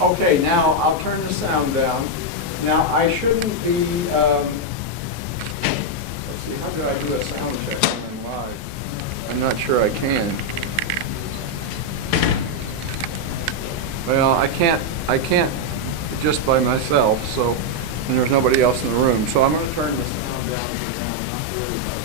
Okay, now I'll turn the sound down. Now I shouldn't be, let's see, how do I do a sound check when I'm live? I'm not sure I can. Well, I can't just by myself, so, and there's nobody else in the room. So I'm going to turn the sound down for now, not to worry about it.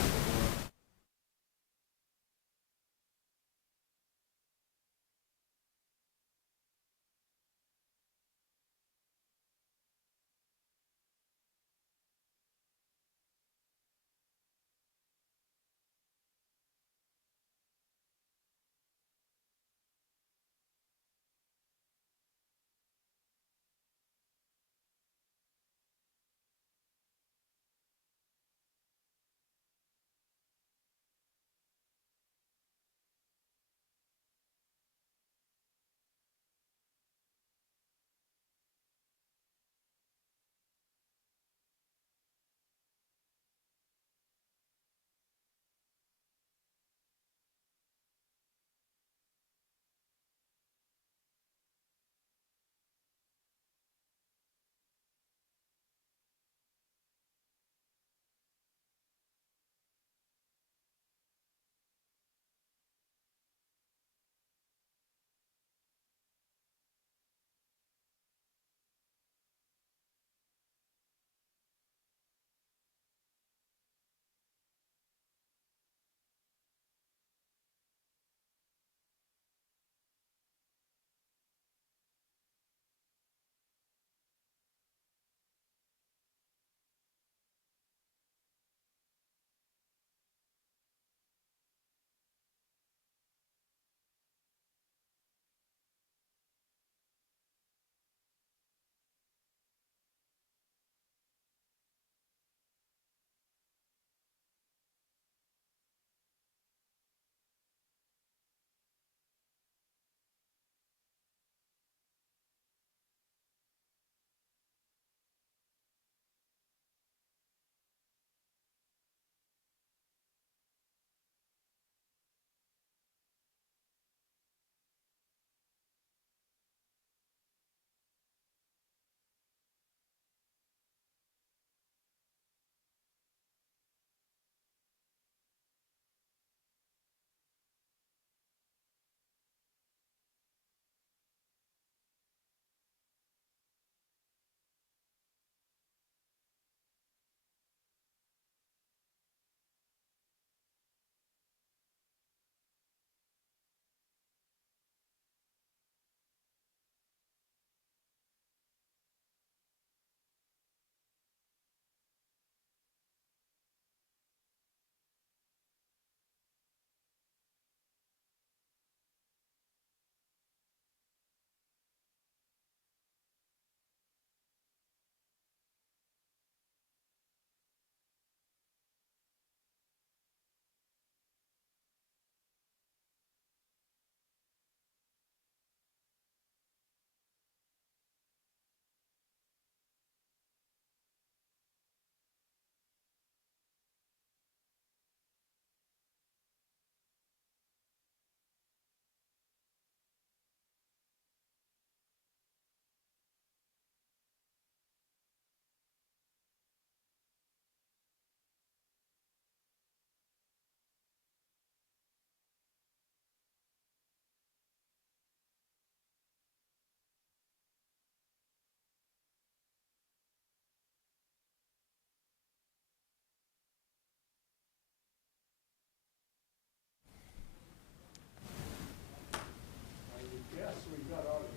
Yes, we've got audio.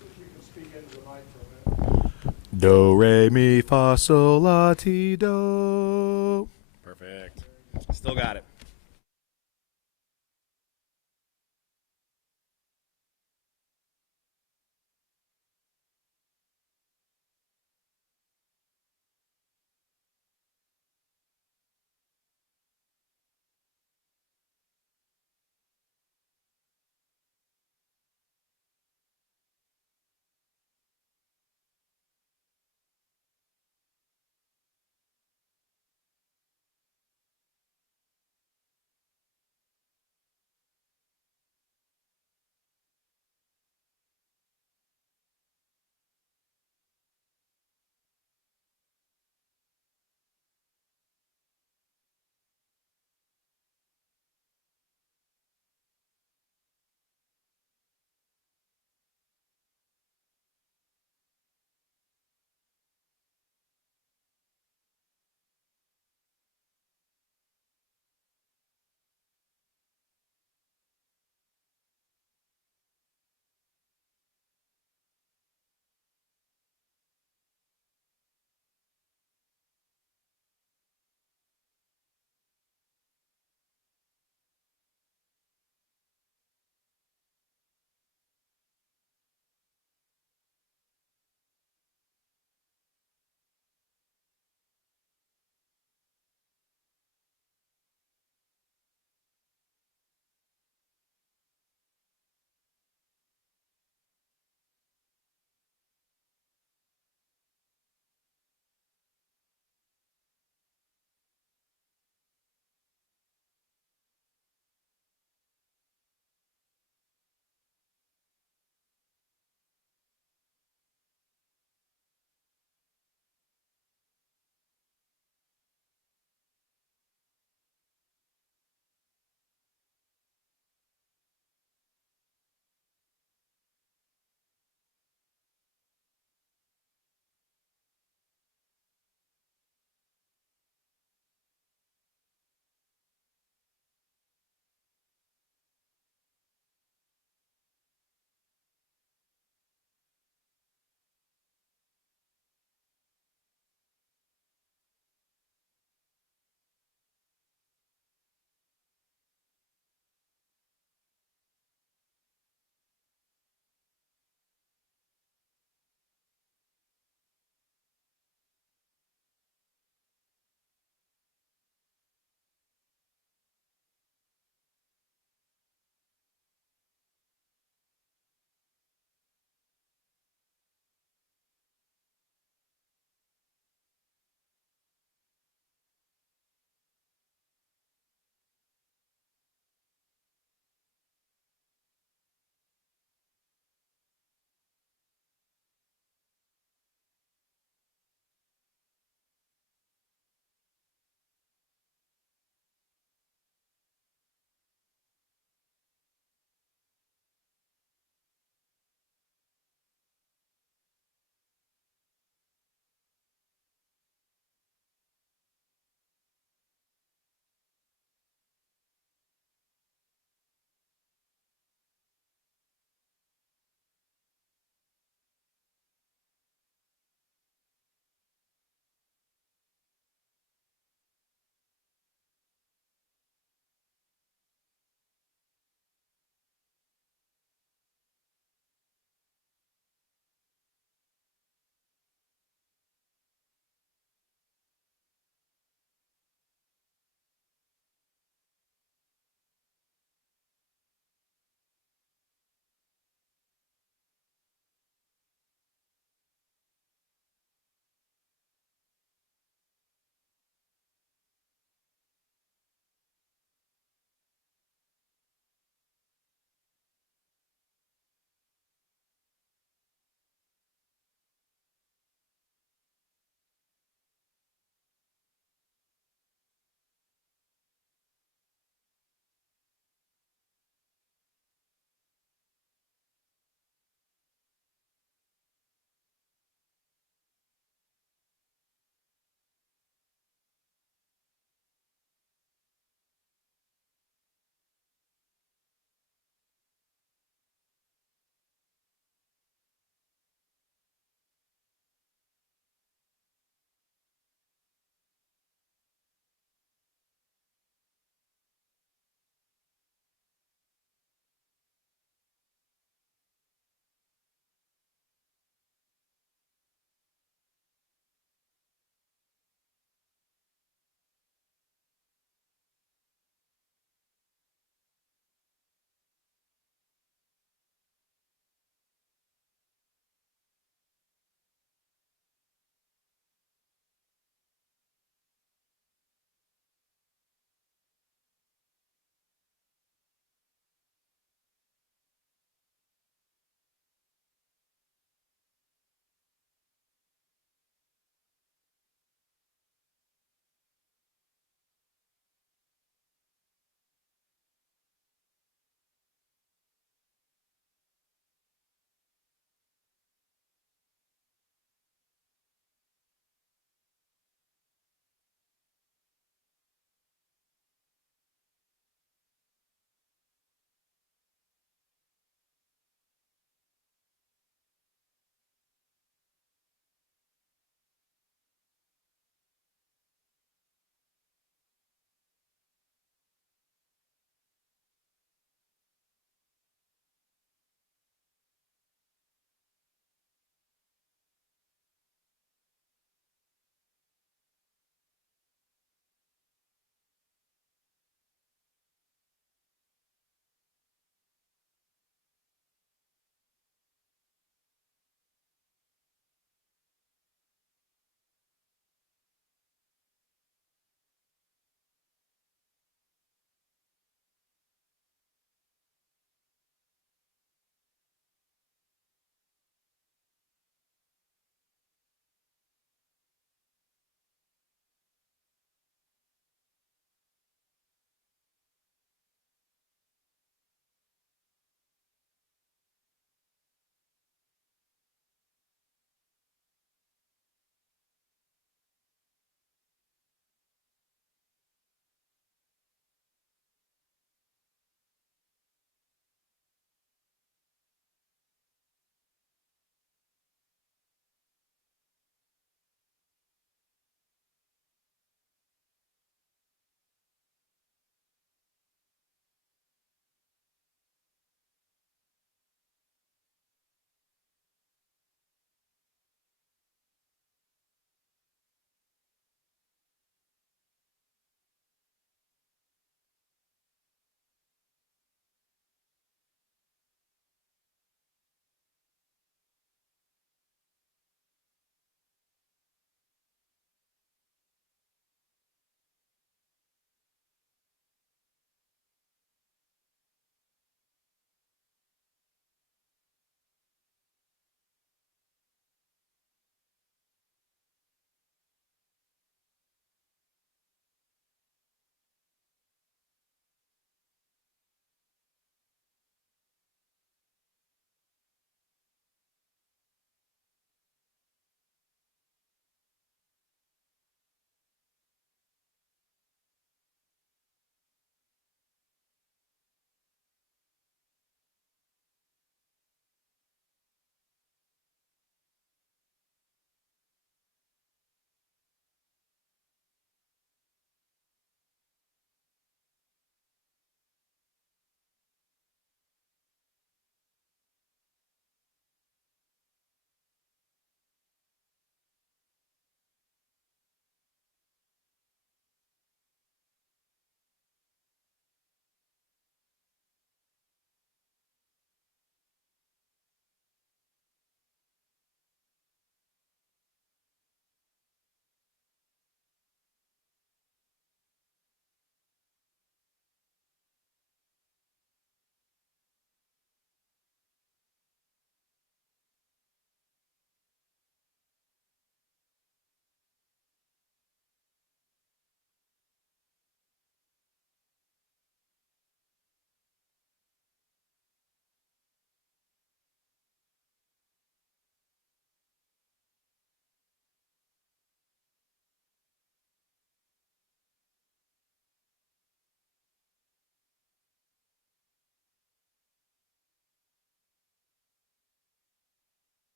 If you can speak into the mic for a minute. Do, re, mi, fa, sol, la, ti, do. Perfect. Still got it.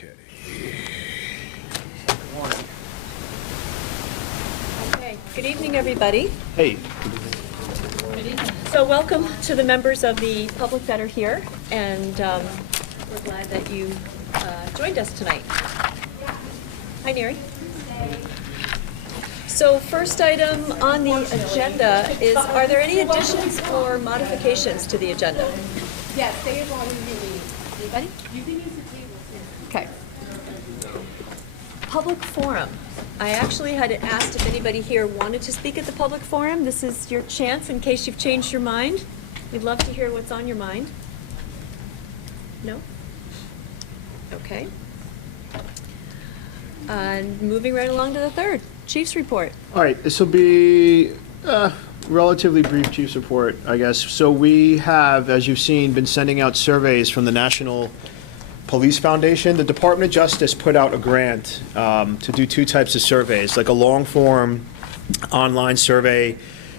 Okay. Okay, good evening, everybody. Hey. So welcome to the members of the public that are here, and we're glad that you joined us tonight. Hi, Neri. So first item on the agenda is, are there any additions or modifications to the agenda? Yes, stay as long as you need. Anybody? You can use the table too. Okay. Public forum. I actually had asked if anybody here wanted to speak at the public forum. This is your chance in case you've changed your mind. We'd love to hear what's on your mind. No? Okay. Moving right along to the third, Chief's report. All right, this will be relatively brief chief's report, I guess. So we have, as you've seen, been sending out surveys from the National Police Foundation. The Department of Justice put out a grant to do two types of surveys, like a long-form online survey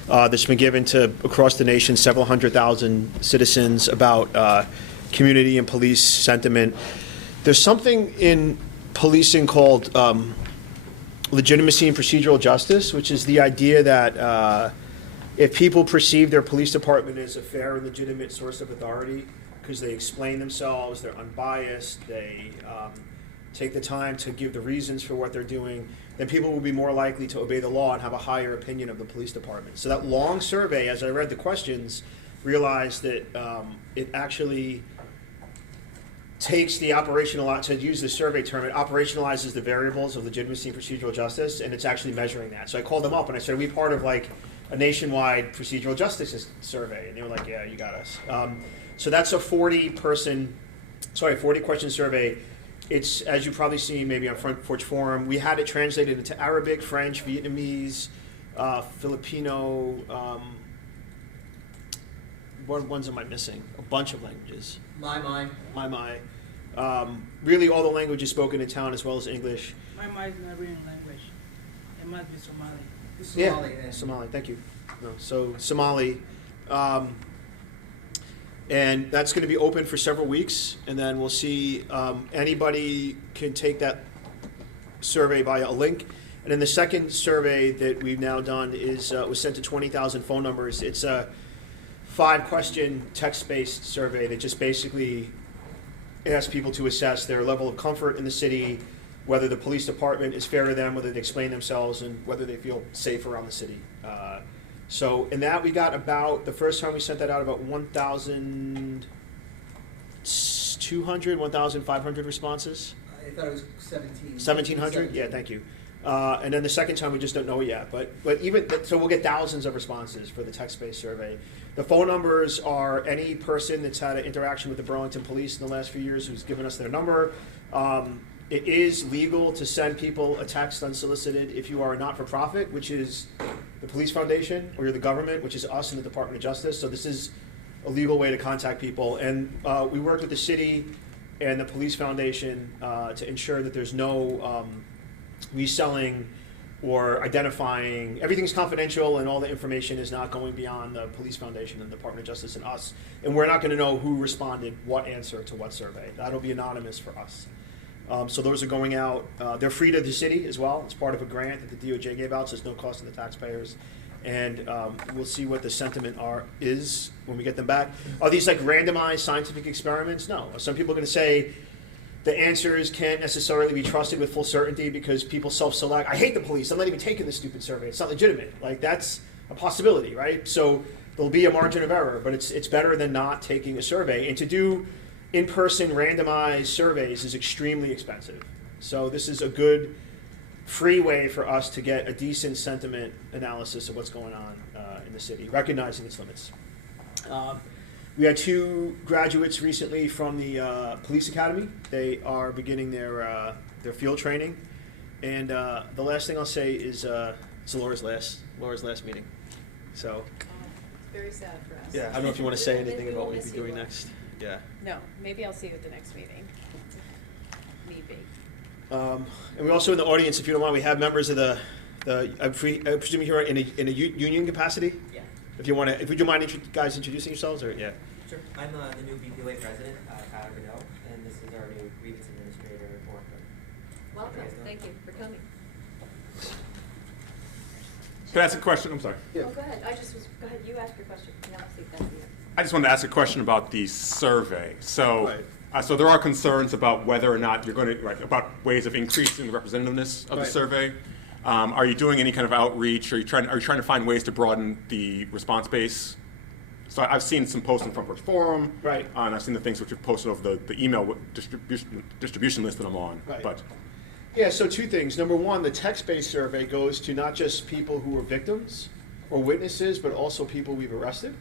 that's been given to, across the nation, several 100,000 citizens about community and police sentiment. There's something in policing called legitimacy and procedural justice, which is the idea that if people perceive their police department as a fair and legitimate source of authority, because they explain themselves, they're unbiased, they take the time to give the reasons for what they're doing, then people will be more likely to obey the law and have a higher opinion of the police department. So that long survey, as I read the questions, realized that it actually takes the to use the survey term, it operationalizes the variables of legitimacy and procedural justice, and it's actually measuring that. So I called them up and I said, are we part of like a nationwide procedural justice survey? And they were like, yeah, you got us. So that's a 40 question survey. It's, as you've probably seen maybe on Front Porch Forum, we had it translated into Arabic, French, Vietnamese, Filipino, what ones am I missing? A bunch of languages. My. Really all the languages spoken in town as well as English. My is not real language. It must be Somali. Somali, Yeah, Somali, thank you. No, so Somali. And that's going to be open for several weeks, and then we'll see, anybody can take that survey via a link. And then the second survey that we've now done is was sent to 20,000 phone numbers. It's a 5-question text-based survey that just basically asks people to assess their level of comfort in the city, whether the police department is fair to them, whether they explain themselves, and whether they feel safe around the city. So in that, we got about, the first time we sent that out, about 1,200, 1,500 responses. I thought it was 17. 1,700? Yeah, thank you. And then the second time, we just don't know yet. But even, so we'll get thousands of responses for the text-based survey. The phone numbers are any person that's had an interaction with the Burlington Police in the last few years who's given us their number. It is legal to send people a text unsolicited if you are a not-for-profit, which is the Police Foundation, or you're the government, which is us and the Department of Justice. So this is a legal way to contact people. And we worked with the city and the Police Foundation to ensure that there's no reselling or identifying. Everything's confidential, and all the information is not going beyond the Police Foundation and the Department of Justice and us. And we're not going to know who responded what answer to what survey. That'll be anonymous for us. So those are going out. They're free to the city as well. It's part of a grant that the DOJ gave out, so it's no cost to the taxpayers. And we'll see what the sentiment is when we get them back. Are these like randomized scientific experiments? No. Some people are going to say the answers can't necessarily be trusted with full certainty because people self-select. I hate the police. I'm not even taking this stupid survey. It's not legitimate. Like, that's a possibility, right? So there'll be a margin of error, but it's better than not taking a survey. And to do in-person randomized surveys is extremely expensive. So this is a good free way for us to get a decent sentiment analysis of what's going on in the city, recognizing its limits. We had 2 graduates recently from the police academy. They are beginning their field training. And the last thing I'll say is it's Laura's last meeting. So It's very sad for us. yeah, I don't know if you want to say anything about what you'll be doing next. Yeah. No, maybe I'll see you at the next meeting. Need be. And we also in the audience, if you don't mind, we have members of I presume you're in a union capacity. Yeah. If you want to, would you mind guys introducing yourselves, or yeah? Sure. I'm the new BPOA president, Tyler Renault, and this is our new grievance administrator, or Welcome, thank you for coming. Can I ask a question? I'm sorry. Yeah. Oh, go ahead, go ahead, you ask your question, and I'll see if that's the answer. I just wanted to ask a question about the survey. So, Right. so there are concerns about whether or not you're going to, right, about ways of increasing the representativeness of the Right. survey. Are you doing any kind of outreach? Are you trying to find ways to broaden the response base? So I've seen some posts in Front Porch Forum. Right. And I've seen the things which you've posted over the email distribution list that I'm on. Right. But Yeah, so two things. Number one, the text-based survey goes to not just people who were victims or witnesses, but also people we've arrested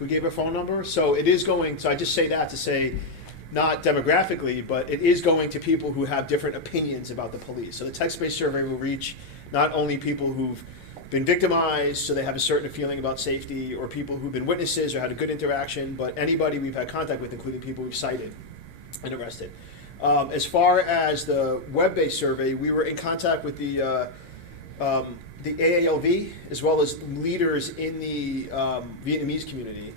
who gave a phone number. So it is going, so I just say that to say, not demographically, but it is going to people who have different opinions about the police. So the text-based survey will reach not only people who've been victimized, so they have a certain feeling about safety, or people who've been witnesses or had a good interaction, but anybody we've had contact with, including people we've cited and arrested. As far as the web-based survey, we were in contact with the AALV as well as leaders in the Vietnamese community,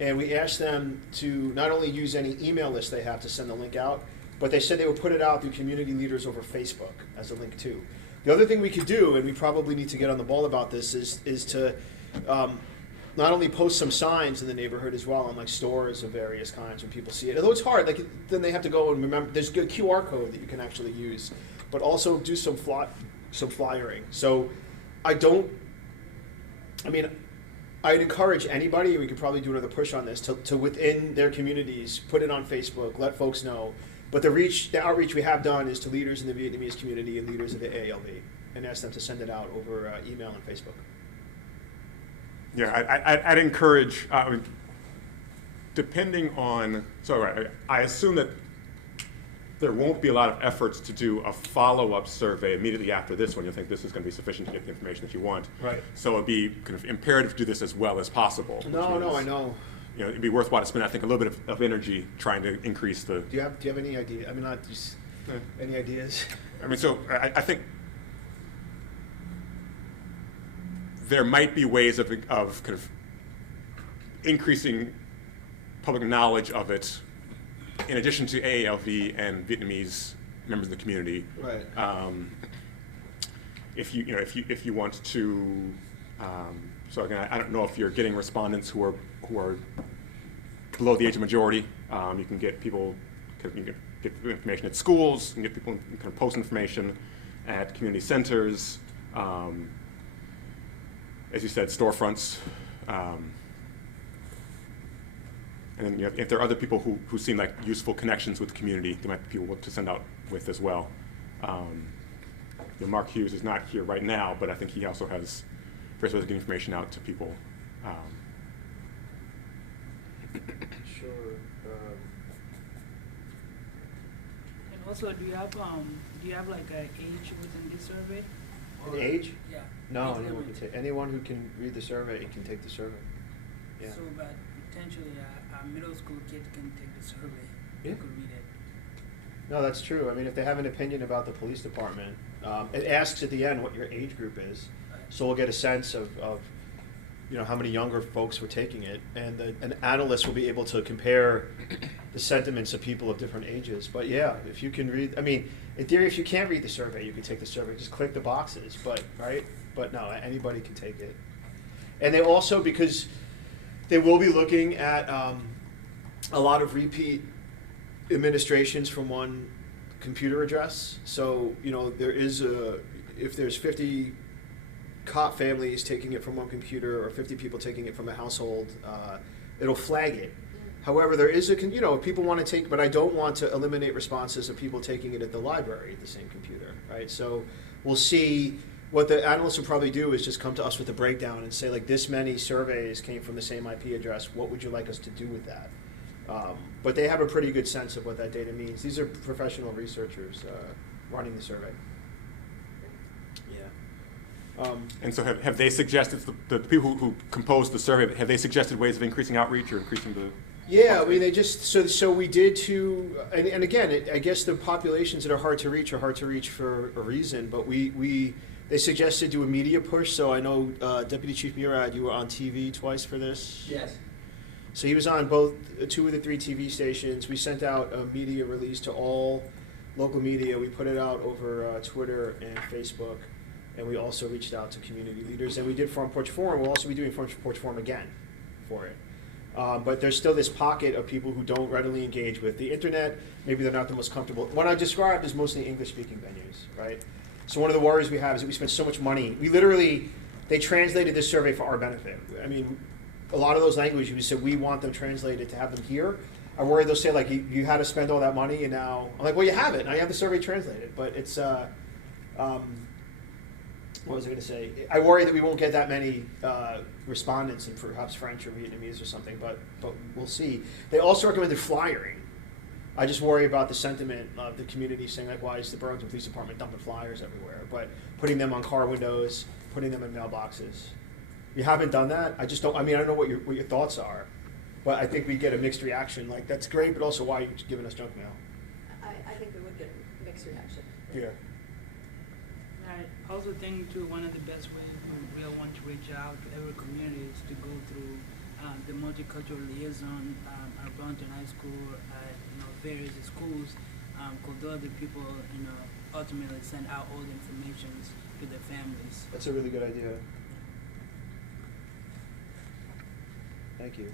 and we asked them to not only use any email list they have to send the link out, but they said they would put it out through community leaders over Facebook as a link too. The other thing we could do, and we probably need to get on the ball about this, is to not only post some signs in the neighborhood as well on like stores of various kinds when people see it. Although it's hard, like then they have to go and remember. There's a good QR code that you can actually use, but also do some flyering. So I'd encourage anybody. We could probably do another push on this to within their communities put it on Facebook, let folks know. But the outreach we have done is to leaders in the Vietnamese community and leaders of the ALV, and ask them to send it out over email and Facebook. yeah, I'd encourage, depending on, so I assume that there won't be a lot of efforts to do a follow-up survey immediately after this one. You'll think this is going to be sufficient to get the information that you want. Right. So it'd be kind of imperative to do this as well as possible. No, I know. You know, it'd be worthwhile to spend, I think, a little bit of energy trying to increase the. Do you have any idea? I mean, not just any ideas. I mean, so I think there might be ways of kind of increasing public knowledge of it, in addition to AALV and Vietnamese members of the community. Right. If you want to, so again, I don't know if you're getting respondents who are below the age of majority. You can get people, you can get information at schools, you can get people kind of post information at community centers, as you said, storefronts. And then if there are other people who seem like useful connections with the community, there might be people to send out with as well. Mark Hughes is not here right now, but I think he also has various ways of getting information out to people. Sure. And also, do you have like an age within this survey? An age? Yeah. No, Age anyone limit. can take. Anyone who can read the survey can take the survey. Yeah. So, but potentially a middle school kid can take the survey. Yeah. Could read it. No, that's true. I mean, if they have an opinion about the police department, it asks at the end what your age group is, so we'll get a sense of how many younger folks were taking it, and an analyst will be able to compare the sentiments of people of different ages. But yeah, if you can read, I mean, in theory, if you can't read the survey, you can take the survey. Just click the boxes. But no, anybody can take it. And they also, because they will be looking at a lot of repeat administrations from one computer address. So if there's 50 cop families taking it from one computer or 50 people taking it from a household, it'll flag it. However, there is if people want to take, but I don't want to eliminate responses of people taking it at the library at the same computer, right? So we'll see. What the analysts will probably do is just come to us with a breakdown and say, like, this many surveys came from the same IP address. What would you like us to do with that? But they have a pretty good sense of what that data means. These are professional researchers running the survey. Yeah. And so have they suggested, the people who composed the survey, have they suggested ways of increasing outreach or increasing the? Yeah, I mean, they just, so we did too, and again, I guess the populations that are hard to reach for a reason, but they suggested do a media push. So I know Deputy Chief Murad, you were on TV twice for this. Yes. So he was on both 2 of the 3 TV stations. We sent out a media release to all local media. We put it out over Twitter and Facebook, and we also reached out to community leaders. And we did Front Porch Forum. We'll also be doing Front Porch Forum again for it. But there's still this pocket of people who don't readily engage with the internet. Maybe they're not the most comfortable. What I described is mostly English-speaking venues, right? So one of the worries we have is that we spend so much money. They translated this survey for our benefit. I mean, a lot of those languages, we said we want them translated to have them here. I worry they'll say, like, you had to spend all that money, and now, I'm like, well, you have it. Now you have the survey translated. But it's, what was I going to say? I worry that we won't get that many respondents in perhaps French or Vietnamese or something, but we'll see. They also recommended flyering. I just worry about the sentiment of the community saying, like, why is the Burlington Police Department dumping flyers everywhere? But putting them on car windows, putting them in mailboxes. You haven't done that? I just don't, I mean, I don't know what your thoughts are, but I think we get a mixed reaction. Like, that's great, but also why are you giving us junk mail? I think we would get a mixed reaction. Yeah. I also think too, one of the best ways we all want to reach out to every community is to go through the multicultural liaison at Burlington High School, various schools, because those are the people, ultimately send out all the information to their families. That's a really good idea. Thank you.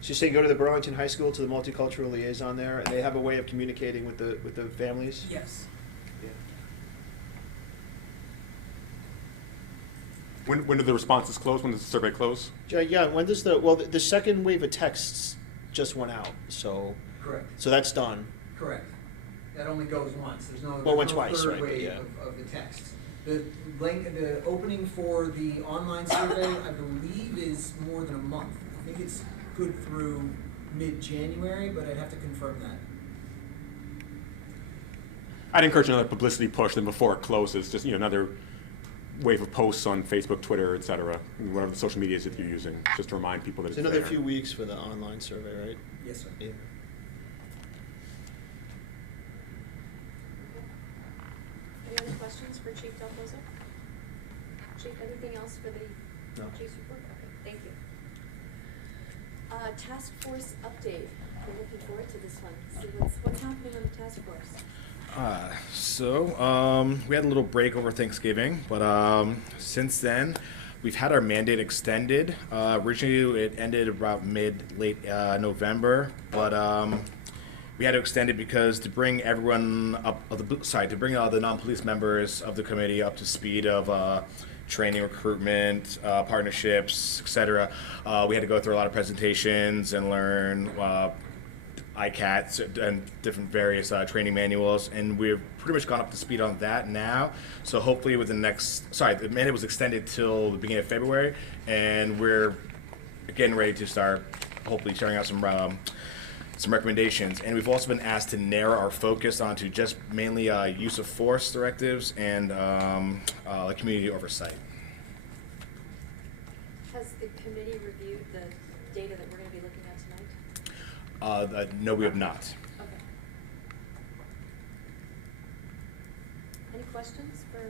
So you say go to the Burlington High School, to the multicultural liaison there, and they have a way of communicating with the families? Yes. Yeah. When do the responses close? When does the survey close? Yeah, when does the second wave of texts just went out, so Correct, that's done. correct. That only goes once. There's no, Well, went there's no twice, third right, but wave yeah. of the text. The opening for the online survey, I believe, is more than a month. I think it's good through mid-January, but I'd have to confirm that. I'd encourage another publicity push than before it closes. Just another wave of posts on Facebook, Twitter, etc. Whatever the social medias that you're using, just to remind people that It's it's another there. few weeks for the online survey, right? Yes, sir. Yeah. Any other questions for Chief Delposa? Chief, anything else for the No. Chief's report? Okay, thank you. Task force update. We're looking forward to this one. See what's happening on the task force. We had a little break over Thanksgiving, but since then, we've had our mandate extended. Originally, it ended about late November, but we had to extend it because to bring everyone to bring the non-police members of the committee up to speed of training, recruitment, partnerships, etc. We had to go through a lot of presentations and learn ICATs and different various training manuals, and we've pretty much gone up to speed on that now. So hopefully with the mandate was extended till the beginning of February, and we're getting ready to start hopefully sharing out some recommendations. And we've also been asked to narrow our focus onto just mainly use of force directives and community oversight. Has the committee reviewed the data that we're going to be looking at tonight? No, we have not. Okay. Any questions for?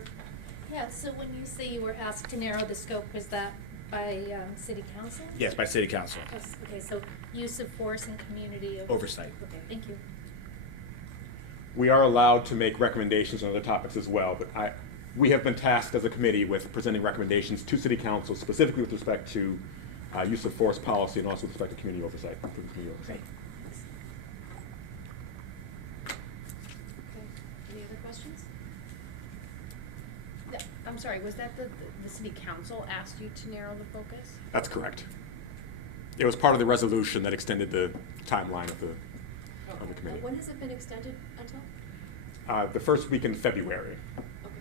Yeah, so when you say you were asked to narrow the scope, was that by city council? Yes, by city council. Yes, okay, so use of force and community Oversight. Okay, thank you. We are allowed to make recommendations on other topics as well, but we have been tasked as a committee with presenting recommendations to City Council specifically with respect to use of force policy and also with respect to community oversight. Great. Okay. Any other questions? I'm sorry, was that the city council asked you to narrow the focus? That's correct. It was part of the resolution that extended the timeline of the committee. When has it been extended until? The first week in February. Okay.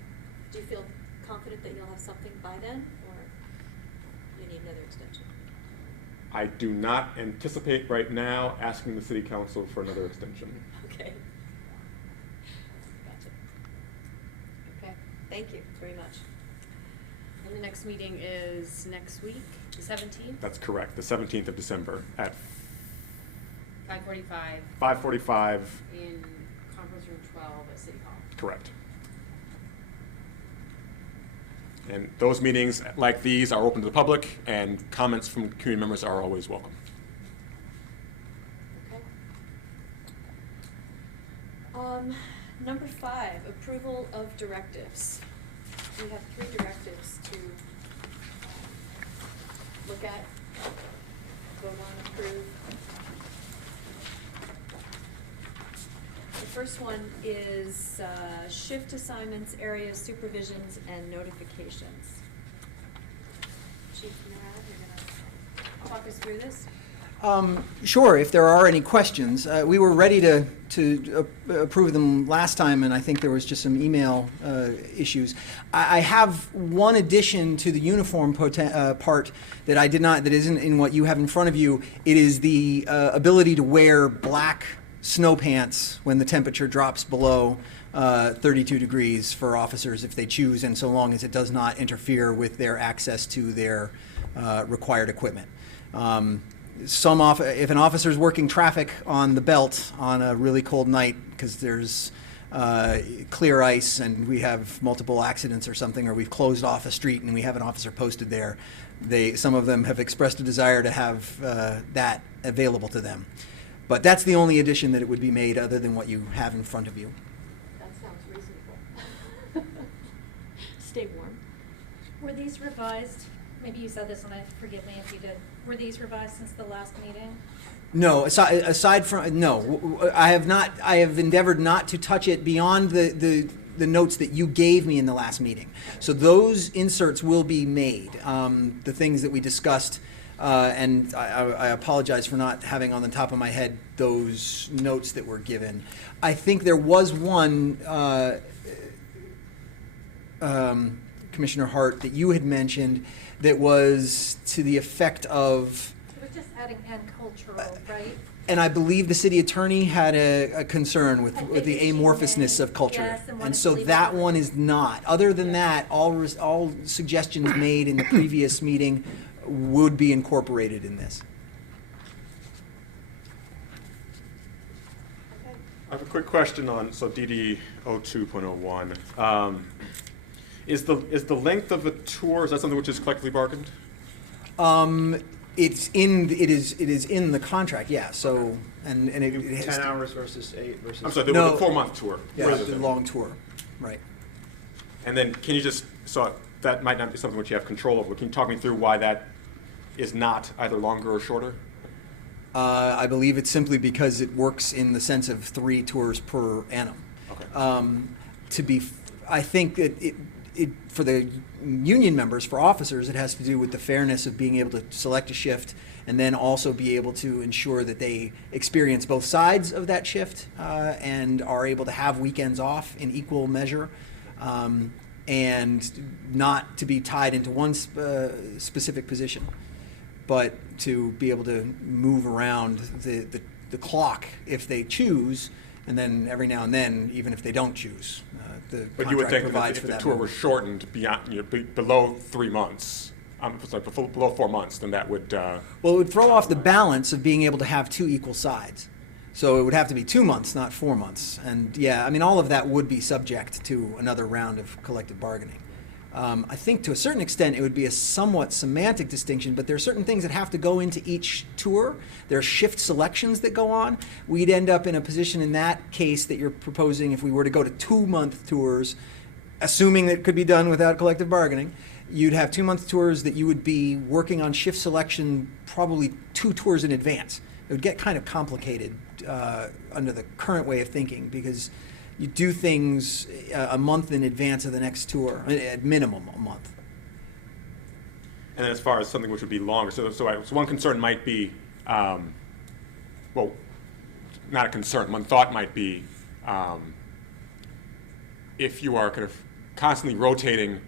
Do you feel confident that you'll have something by then, or you need another extension? I do not anticipate right now asking the City Council for another extension. Okay. Gotcha. Okay, thank you very much. And the next meeting is next week, the 17th? That's correct, the 17th of December at 5:45 5:45. in conference room 12 at City Hall. Correct. And those meetings, like these, are open to the public, and comments from community members are always welcome. Okay. approval of directives. We have 3 directives to look at, vote on, approve. The first one is shift assignments, areas, supervisions, and notifications. Chief Murad, you're gonna talk us through this? Sure, if there are any questions. We were ready to approve them last time, and I think there was just some email issues. I have one addition to the uniform part that I did not, that isn't in what you have in front of you. It is the ability to wear black snow pants when the temperature drops below 32 degrees for officers if they choose, and so long as it does not interfere with their access to their required equipment. If an officer is working traffic on the belt on a really cold night because there's clear ice and we have multiple accidents or something, or we've closed off a street and we have an officer posted there, some of them have expressed a desire to have that available to them. But that's the only addition that it would be made other than what you have in front of you. That sounds reasonable. Stay warm. Were these revised? Maybe you said this, and forgive me if you did. Were these revised since the last meeting? No, aside from, no, I have not. I have endeavored not to touch it beyond the notes that you gave me in the last meeting. So those inserts will be made. The things that we discussed, and I apologize for not having on the top of my head those notes that were given. I think there was one, Commissioner Hart, that you had mentioned that was to the effect of... We're just adding and cultural, right? And I believe the city attorney had a concern with the amorphousness of culture. Yes, and so that one is not. Other than that, all suggestions made in the previous meeting would be incorporated in this. I have a quick question on, DD 02.01. Is the length of the tour, is that something which is collectively bargained? It is in the contract, yeah. So and it has 10 hours versus 8 versus. I'm sorry, the 4-month tour. Yeah, the long tour, right. And then can you just, so that might not be something which you have control over. Can you talk me through why that is not either longer or shorter? I believe it's simply because it works in the sense of 3 tours per annum. Okay. I think that for the union members, for officers, it has to do with the fairness of being able to select a shift and then also be able to ensure that they experience both sides of that shift and are able to have weekends off in equal measure and not to be tied into one specific position, but to be able to move around the clock if they choose, and then every now and then, even if they don't choose. But you would think that if the tour was shortened beyond, below 3 months, below 4 months, then that would... Well, it would throw off the balance of being able to have 2 equal sides. So it would have to be 2 months, not 4 months. And yeah, I mean, all of that would be subject to another round of collective bargaining. I think to a certain extent it would be a somewhat semantic distinction, but there are certain things that have to go into each tour. There are shift selections that go on. We'd end up in a position in that case that you're proposing if we were to go to 2-month tours, assuming that it could be done without collective bargaining. You'd have 2-month tours that you would be working on shift selection probably 2 tours in advance. It would get kind of complicated under the current way of thinking because you do things a month in advance of the next tour, at minimum a month. And then as far as something which would be longer, so one concern might be, well, not a concern, one thought might be if you are kind of constantly rotating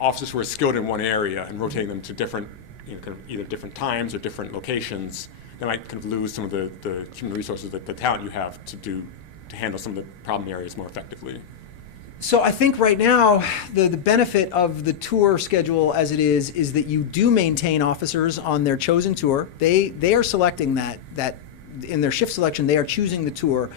officers who are skilled in one area and rotating them to different, kind of either different times or different locations, they might kind of lose some of the human resources, the talent you have to handle some of the problem areas more effectively. So I think right now the benefit of the tour schedule as it is that you do maintain officers on their chosen tour. They are selecting that in their shift selection, they are choosing the tour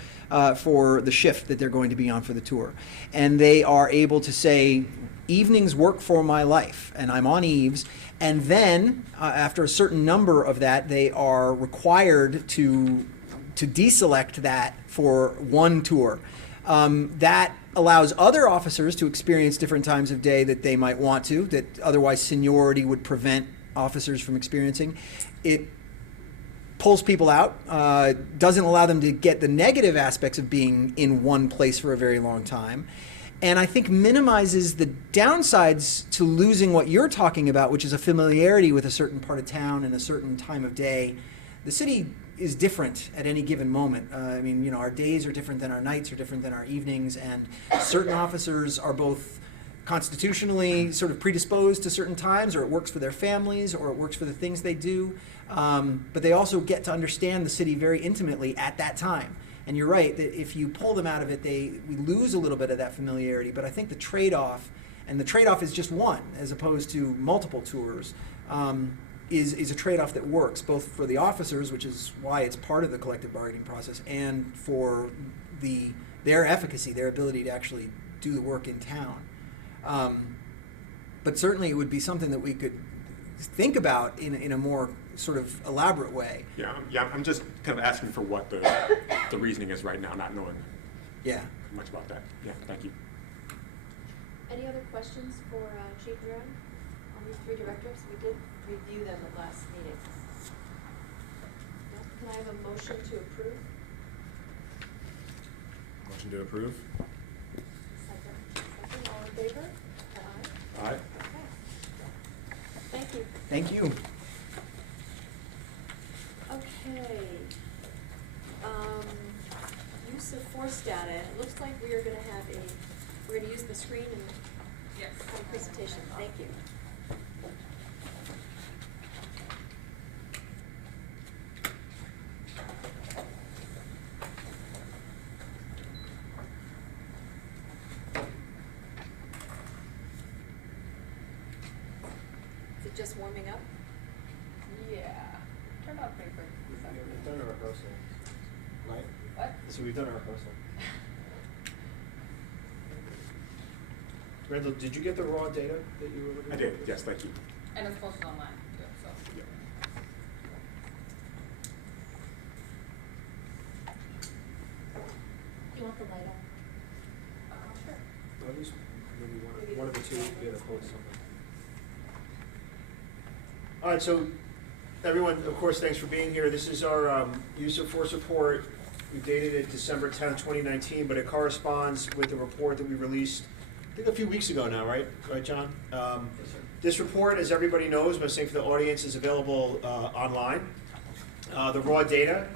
for the shift that they're going to be on for the tour. And they are able to say, evenings work for my life, and I'm on eves. And then after a certain number of that, they are required to deselect that for one tour. That allows other officers to experience different times of day that they might want to, that otherwise seniority would prevent officers from experiencing. It pulls people out, doesn't allow them to get the negative aspects of being in one place for a very long time, and I think minimizes the downsides to losing what you're talking about, which is a familiarity with a certain part of town and a certain time of day. The city is different at any given moment. I mean, you know, our days are different than our nights, are different than our evenings, and certain officers are both constitutionally sort of predisposed to certain times, or it works for their families, or it works for the things they do. But they also get to understand the city very intimately at that time. And you're right, that if you pull them out of it, we lose a little bit of that familiarity. But I think the trade-off, and the trade-off is just one, as opposed to multiple tours, is a trade-off that works, both for the officers, which is why it's part of the collective bargaining process, and for their efficacy, their ability to actually do the work in town. But certainly it would be something that we could think about in a more sort of elaborate way. Yeah, I'm just kind of asking for what the reasoning is right now, not knowing much about that. Yeah, thank you. Any other questions for Chief Drone on these three directives? We did review them at last meeting. No? Can I have a motion to approve? Motion to approve. Second, all in favor? Aye. Aye. Okay. Thank you. Thank you. Okay. Use of force data. It looks like we are going to have we're going to use the screen and have a presentation. Thank you. Is it just warming up? Yeah. Turned out pretty quick. We've done a rehearsal. Right? What? So we've done a rehearsal. Randall, did you get the raw data that you were looking I for? did, yes, thank you. And it's posted online too, so. You want the light on? Sure. Or at least maybe one of the two be able to post something. All right, so everyone, of course, thanks for being here. This is our use of force report. We dated it December 10th, 2019, but it corresponds with the report that we released, I think a few weeks ago now, right? Right, John? Yes, sir. This report, as everybody knows, but I'm saying for the audience, is available online. The raw data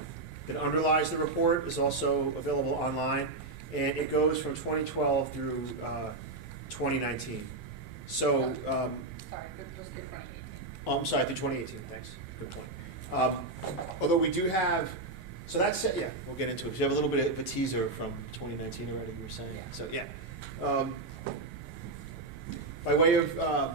that underlies the report is also available online, and it goes from 2012 through 2019. So, Sorry, just good 2018. oh, I'm sorry, through 2018, thanks. Good point. Although we do have, so that's, yeah, we'll get into it. You have a little bit of a teaser from 2019 already, you were saying. Yeah. So, yeah. By way of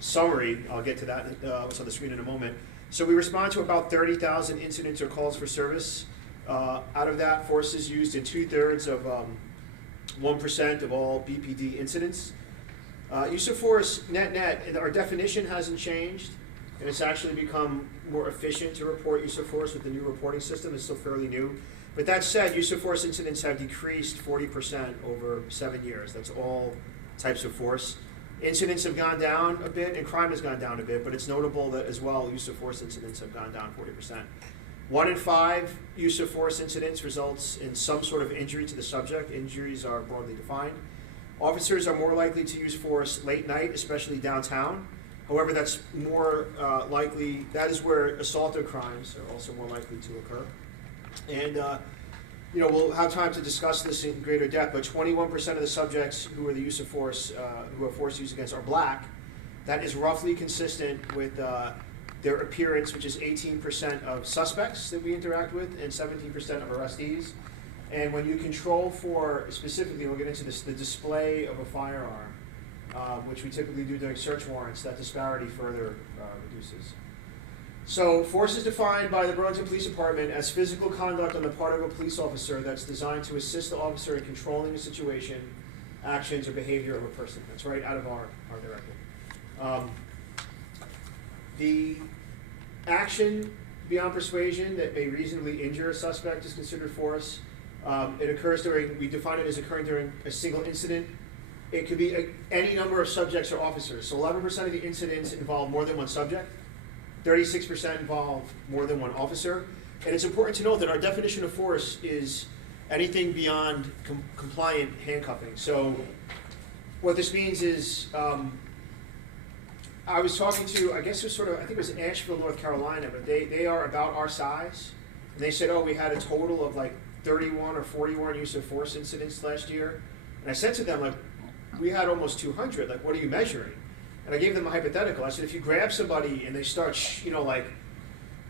summary, I'll get to that, what's on the screen in a moment. So we respond to about 30,000 incidents or calls for service. Out of that, force is used in 2/3 of 1% of all BPD incidents. Use of force, net, our definition hasn't changed, and it's actually become more efficient to report use of force with the new reporting system. It's still fairly new. But that said, use of force incidents have decreased 40% over 7 years. That's all types of force. Incidents have gone down a bit, and crime has gone down a bit, but it's notable that as well, use of force incidents have gone down 40%. 1 in 5 use of force incidents results in some sort of injury to the subject. Injuries are broadly defined. Officers are more likely to use force late night, especially downtown. However, that's more likely, that is where assaultive crimes are also more likely to occur. And you know, we'll have time to discuss this in greater depth, but 21% of the subjects who are the use of force, who are force used against, are black. That is roughly consistent with their appearance, which is 18% of suspects that we interact with and 17% of arrestees. And when you control for, specifically, we'll get into this, the display of a firearm, which we typically do during search warrants, that disparity further reduces. So force is defined by the Burlington Police Department as physical conduct on the part of a police officer that's designed to assist the officer in controlling a situation, actions, or behavior of a person. That's right out of our directive. The action beyond persuasion that may reasonably injure a suspect is considered force. It occurs during, we define it as occurring during a single incident. It could be any number of subjects or officers. So 11% of the incidents involve more than one subject, 36% involve more than one officer. And it's important to note that our definition of force is anything beyond compliant handcuffing. So what this means is, I was talking to, I guess it was sort of, I think it was Asheville, North Carolina, but they are about our size. And they said, oh, we had a total of like 31 or 41 use of force incidents last year. And I said to them, like, we had almost 200, like, what are you measuring? And I gave them a hypothetical. I said, if you grab somebody and they start, like,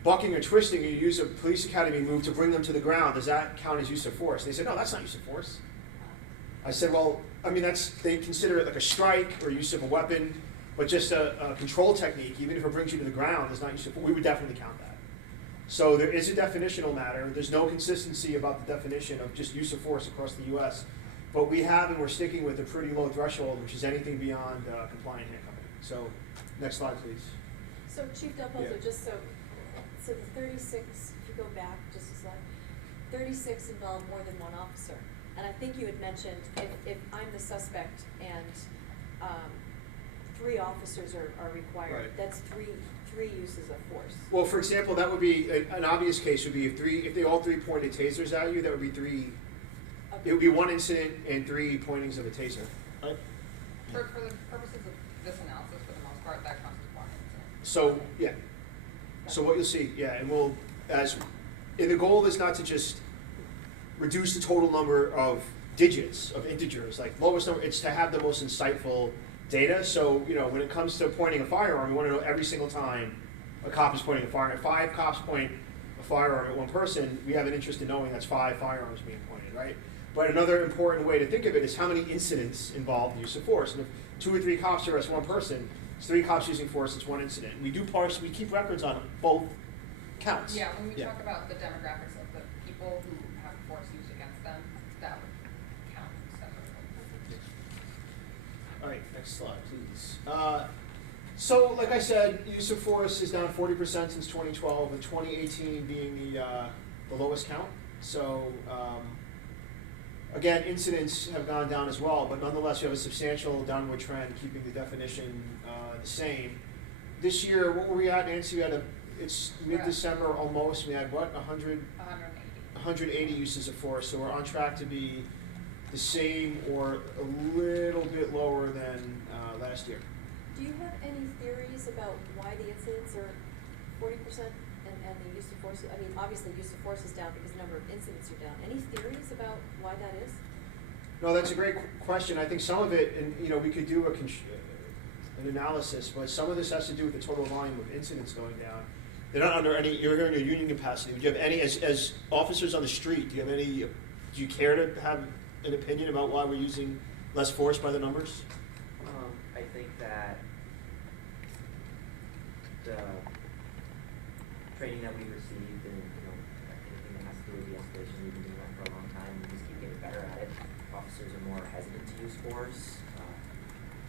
bucking or twisting, and you use a police academy move to bring them to the ground, does that count as use of force? They said, no, that's not use of force. I said, well, I mean, they consider it like a strike or use of a weapon, but just a control technique, even if it brings you to the ground, is not use of force. We would definitely count that. So there is a definitional matter. There's no consistency about the definition of just use of force across the U.S., but we have, and we're sticking with a pretty low threshold, which is anything beyond compliant handcuffing. So, next slide, please. So Chief Del Pozo, just so the 36, if you go back just a slide, 36 involve more than one officer. And I think you had mentioned if I'm the suspect and 3 officers are required, right, that's three uses of force. Well, for example, that would be, an obvious case would be if they all 3 pointed tasers at you, that would be 3. Okay. It would be 1 incident and 3 pointings of a taser. Right? For the purposes of this analysis, for the most part, that counts as 1 incident. So, yeah. So what you'll see, yeah, and and the goal is not to just reduce the total number of digits, of integers, like lowest number, it's to have the most insightful data. So, when it comes to pointing a firearm, we want to know every single time a cop is pointing a firearm. If 5 cops point a firearm at one person, we have an interest in knowing that's 5 firearms being pointed, right? But another important way to think of it is how many incidents involve the use of force. And if 2 or 3 cops arrest one person, it's 3 cops using force, it's 1 incident. We we keep records on both counts. Yeah, when we talk about the demographics of the people who have force used against them, that would count separately. All right, next slide, please. So, like I said, use of force is down 40% since 2012, with 2018 being the lowest count. So, again, incidents have gone down as well, but nonetheless, you have a substantial downward trend, keeping the definition the same. This year, what were we at, Nancy? It's mid-December almost. We had what, 180 uses of force. So we're on track to be the same or a little bit lower than last year. Do you have any theories about why the incidents are 40% and the use of force? I mean, obviously, use of force is down because the number of incidents are down. Any theories about why that is? No, that's a great question. I think some of it, and we could do an analysis, but some of this has to do with the total volume of incidents going down. They're not under any. You're in your union capacity. Do you have any, as officers on the street? Do you have any? Do you care to have an opinion about why we're using less force by the numbers? I think that the training that we received and anything that has to do with de-escalation, we've been doing that for a long time. We just keep getting better at it. Officers are more hesitant to use force.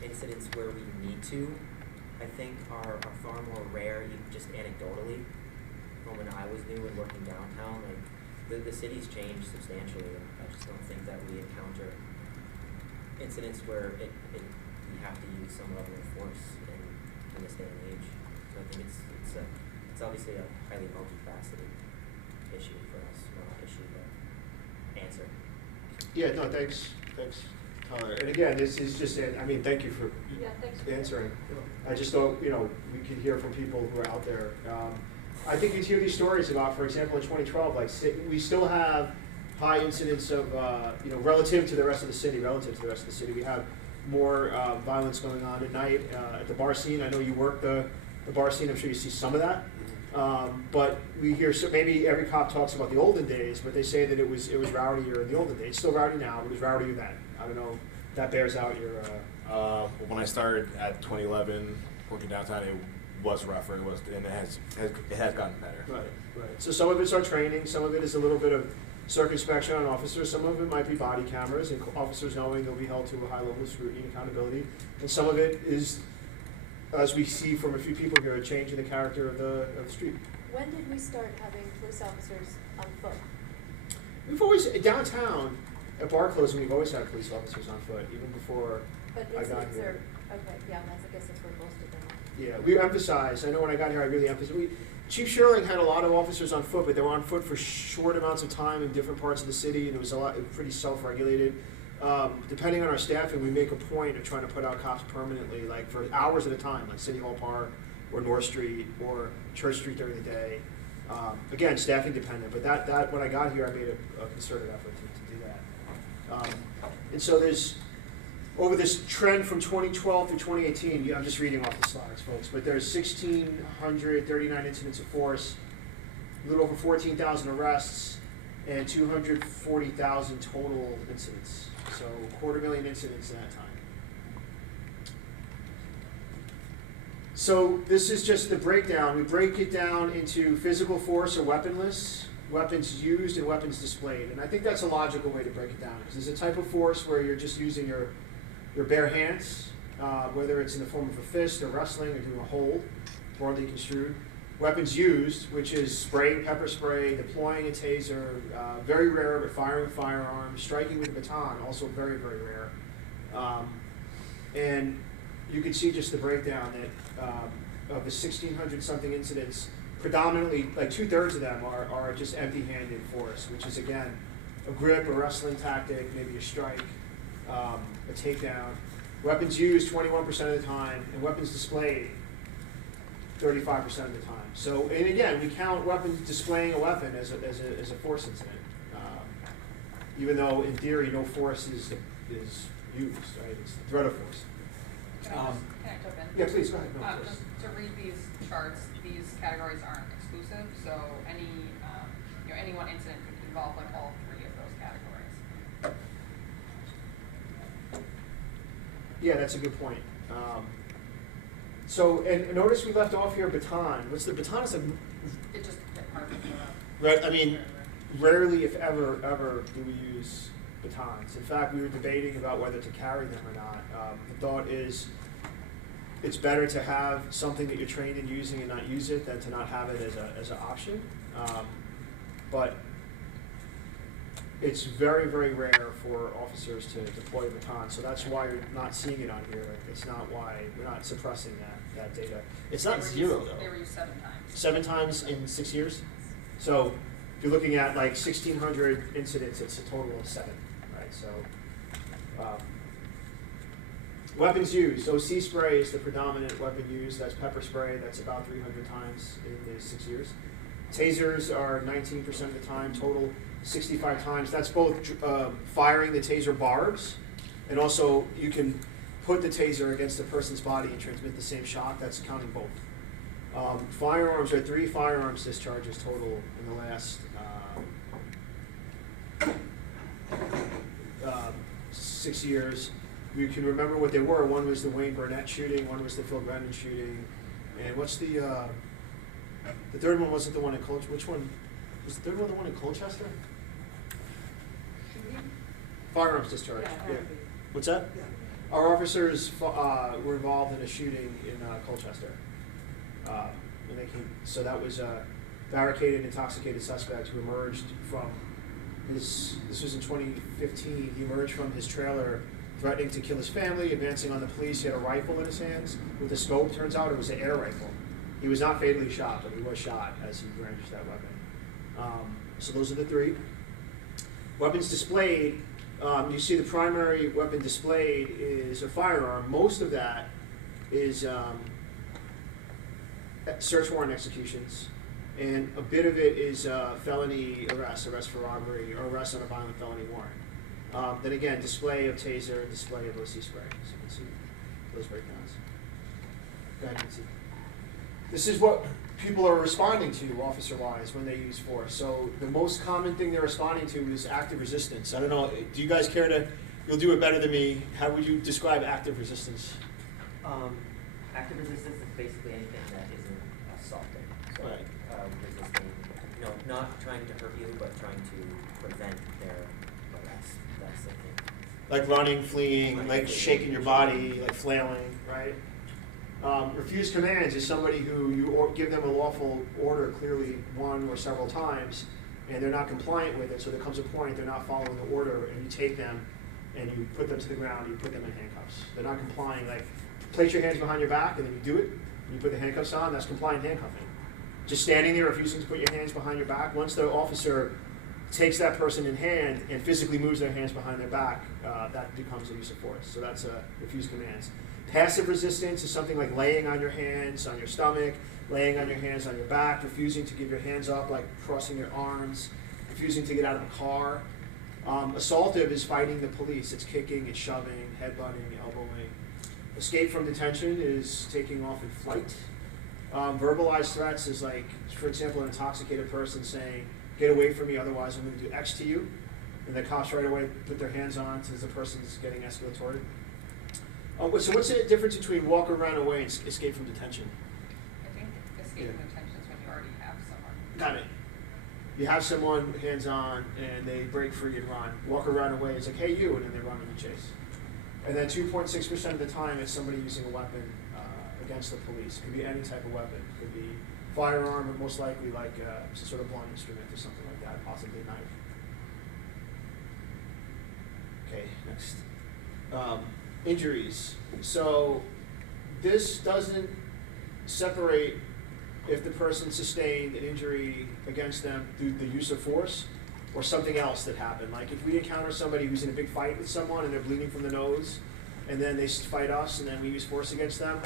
Incidents where we need to, I think, are far more rare, even just anecdotally. From when I was new and working downtown, like the city's changed substantially. I just don't think that we encounter incidents where we have to use some level of force in this day and age. So I think it's obviously a highly multifaceted issue for us. Well, not issue, but answer. Yeah. No. Thanks. Tyler. And again, this is just, thank you for answering. I just thought, we could hear from people who are out there. I think you hear these stories about, for example, in 2012, like we still have high incidents of, relative to the rest of the city, we have more violence going on at night at the bar scene. I know you work the bar scene. I'm sure you see some of that. But we hear, so maybe every cop talks about the olden days, but they say that it was rowdier in the olden days. It's still rowdy now, but it was rowdier then. I don't know if that bears out your... When I started at 2011 working downtown, it was rougher. And it has gotten better. Right. So some of it's our training. Some of it is a little bit of circumspection on officers. Some of it might be body cameras and officers knowing they'll be held to a high level of scrutiny and accountability. And some of it is, as we see from a few people here, a change in the character of the street. When did we start having police officers on foot? We've always, downtown, at bar closing, we've always had police officers on foot, even before But I got incidents here. are, okay, yeah, I guess that's where most of them are. Yeah, we emphasize, I know when I got here, I really emphasized, Chief Sherling had a lot of officers on foot, but they were on foot for short amounts of time in different parts of the city, and it was pretty self-regulated. Depending on our staffing, we make a point of trying to put out cops permanently, like for hours at a time, like City Hall Park, or North Street, or Church Street during the day. Again, staffing dependent, but that when I got here, I made a concerted effort to do that. And so there's, over this trend from 2012 through 2018, I'm just reading off the slides, folks, but there's 1,639 incidents of force, a little over 14,000 arrests, and 240,000 total incidents. So 250,000 incidents in that time. So this is just the breakdown. We break it down into physical force or weaponless, weapons used, and weapons displayed. And I think that's a logical way to break it down, because there's a type of force where you're just using your bare hands, whether it's in the form of a fist or wrestling or doing a hold, broadly construed. Weapons used, which is spraying pepper spray, deploying a taser, very rare, but firing a firearm, striking with a baton, also very, very rare. And you can see just the breakdown that of the 1,600 something incidents, predominantly, like 2/3 of them are just empty-handed force, which is again, a grip, a wrestling tactic, maybe a strike, a takedown. Weapons used 21% of the time, and weapons displayed 35% of the time. So, and again, we count weapons displaying a weapon as a force incident, even though in theory no force is used, right? It's the threat of force. Can I jump in? Yeah, please, go ahead. No, of course. Just to read these charts, these categories aren't exclusive, so any one incident could involve like all three of those categories. Yeah, that's a good point. So, and notice we left off here baton. What's the baton? Is It just hit part of it. right? I mean, rarely, if ever, do we use batons. In fact, we were debating about whether to carry them or not. The thought is, it's better to have something that you're trained in using and not use it than to not have it as an option. But it's very, very rare for officers to deploy a baton, so that's why you're not seeing it on here. It's not why we're not suppressing that data. It's not zero, though. They were used 7 times. 7 times in 6 years? So if you're looking at like 1,600 incidents, it's a total of 7, right? So weapons used. OC spray is the predominant weapon used. That's pepper spray. That's about 300 times in the 6 years. Tasers are 19% of the time, total 65 times. That's both firing the taser barbs, and also you can put the taser against a person's body and transmit the same shock. That's counting both. Firearms are 3 firearms discharges total in the last 6 years. You can remember what they were. One was the Wayne Burnett shooting, one was the Phil Brennan shooting, and what's the third one wasn't the one in Colchester. Which one? Was the third one the one in Colchester? Firearms discharge. Yeah. What's that? Yeah. Our officers were involved in a shooting in Colchester. And they came, so that was a barricaded, intoxicated suspect who emerged from this was in 2015, he emerged from his trailer threatening to kill his family, advancing on the police. He had a rifle in his hands with a scope. Turns out it was an air rifle. He was not fatally shot, but he was shot as he brandished that weapon. So those are the 3. Weapons displayed, you see the primary weapon displayed is a firearm. Most of that is search warrant executions, and a bit of it is felony arrest for robbery, or arrest on a violent felony warrant. Then again, display of taser, display of OC spray. So you can see those breakdowns. Go ahead, Nancy. This is what people are responding to, officer-wise, when they use force. So the most common thing they're responding to is active resistance. I don't know, do you guys care to, you'll do it better than me, how would you describe active resistance? Active resistance is basically anything that isn't assaulting. So, right. Resisting, not trying to hurt you, but trying to prevent their arrest. That's the thing. Like running, fleeing, like shaking your body, like flailing, right? Refuse commands is somebody who you give them a lawful order clearly one or several times, and they're not compliant with it, so there comes a point they're not following the order, and you take them and you put them to the ground, you put them in handcuffs. They're not complying, like, place your hands behind your back, and then you do it, and you put the handcuffs on, that's compliant handcuffing. Just standing there, refusing to put your hands behind your back, once the officer takes that person in hand and physically moves their hands behind their back, that becomes a use of force. So that's refuse commands. Passive resistance is something like laying on your hands, on your stomach, laying on your hands on your back, refusing to give your hands up, like crossing your arms, refusing to get out of a car. Assaultive is fighting the police. It's kicking, it's shoving, headbutting, elbowing. Escape from detention is taking off in flight. Verbalized threats is like, for example, an intoxicated person saying, "Get away from me, otherwise I'm going to do X to you." And the cops right away put their hands on as the person's getting escalated. So what's the difference between walk or run away and escape from detention? I think escape from detention is when you already have someone. Got it. You have someone hands on and they break free and run. Walk or run away is like, "Hey, you," and then they run and chase. And then 2.6% of the time it's somebody using a weapon against the police. It could be any type of weapon. It could be firearm, but most likely like some sort of blunt instrument or something like that, possibly a knife. Okay, next. Injuries. So this doesn't separate if the person sustained an injury against them through the use of force or something else that happened. Like if we encounter somebody who's in a big fight with someone and they're bleeding from the nose, and then they fight us and then we use force against them,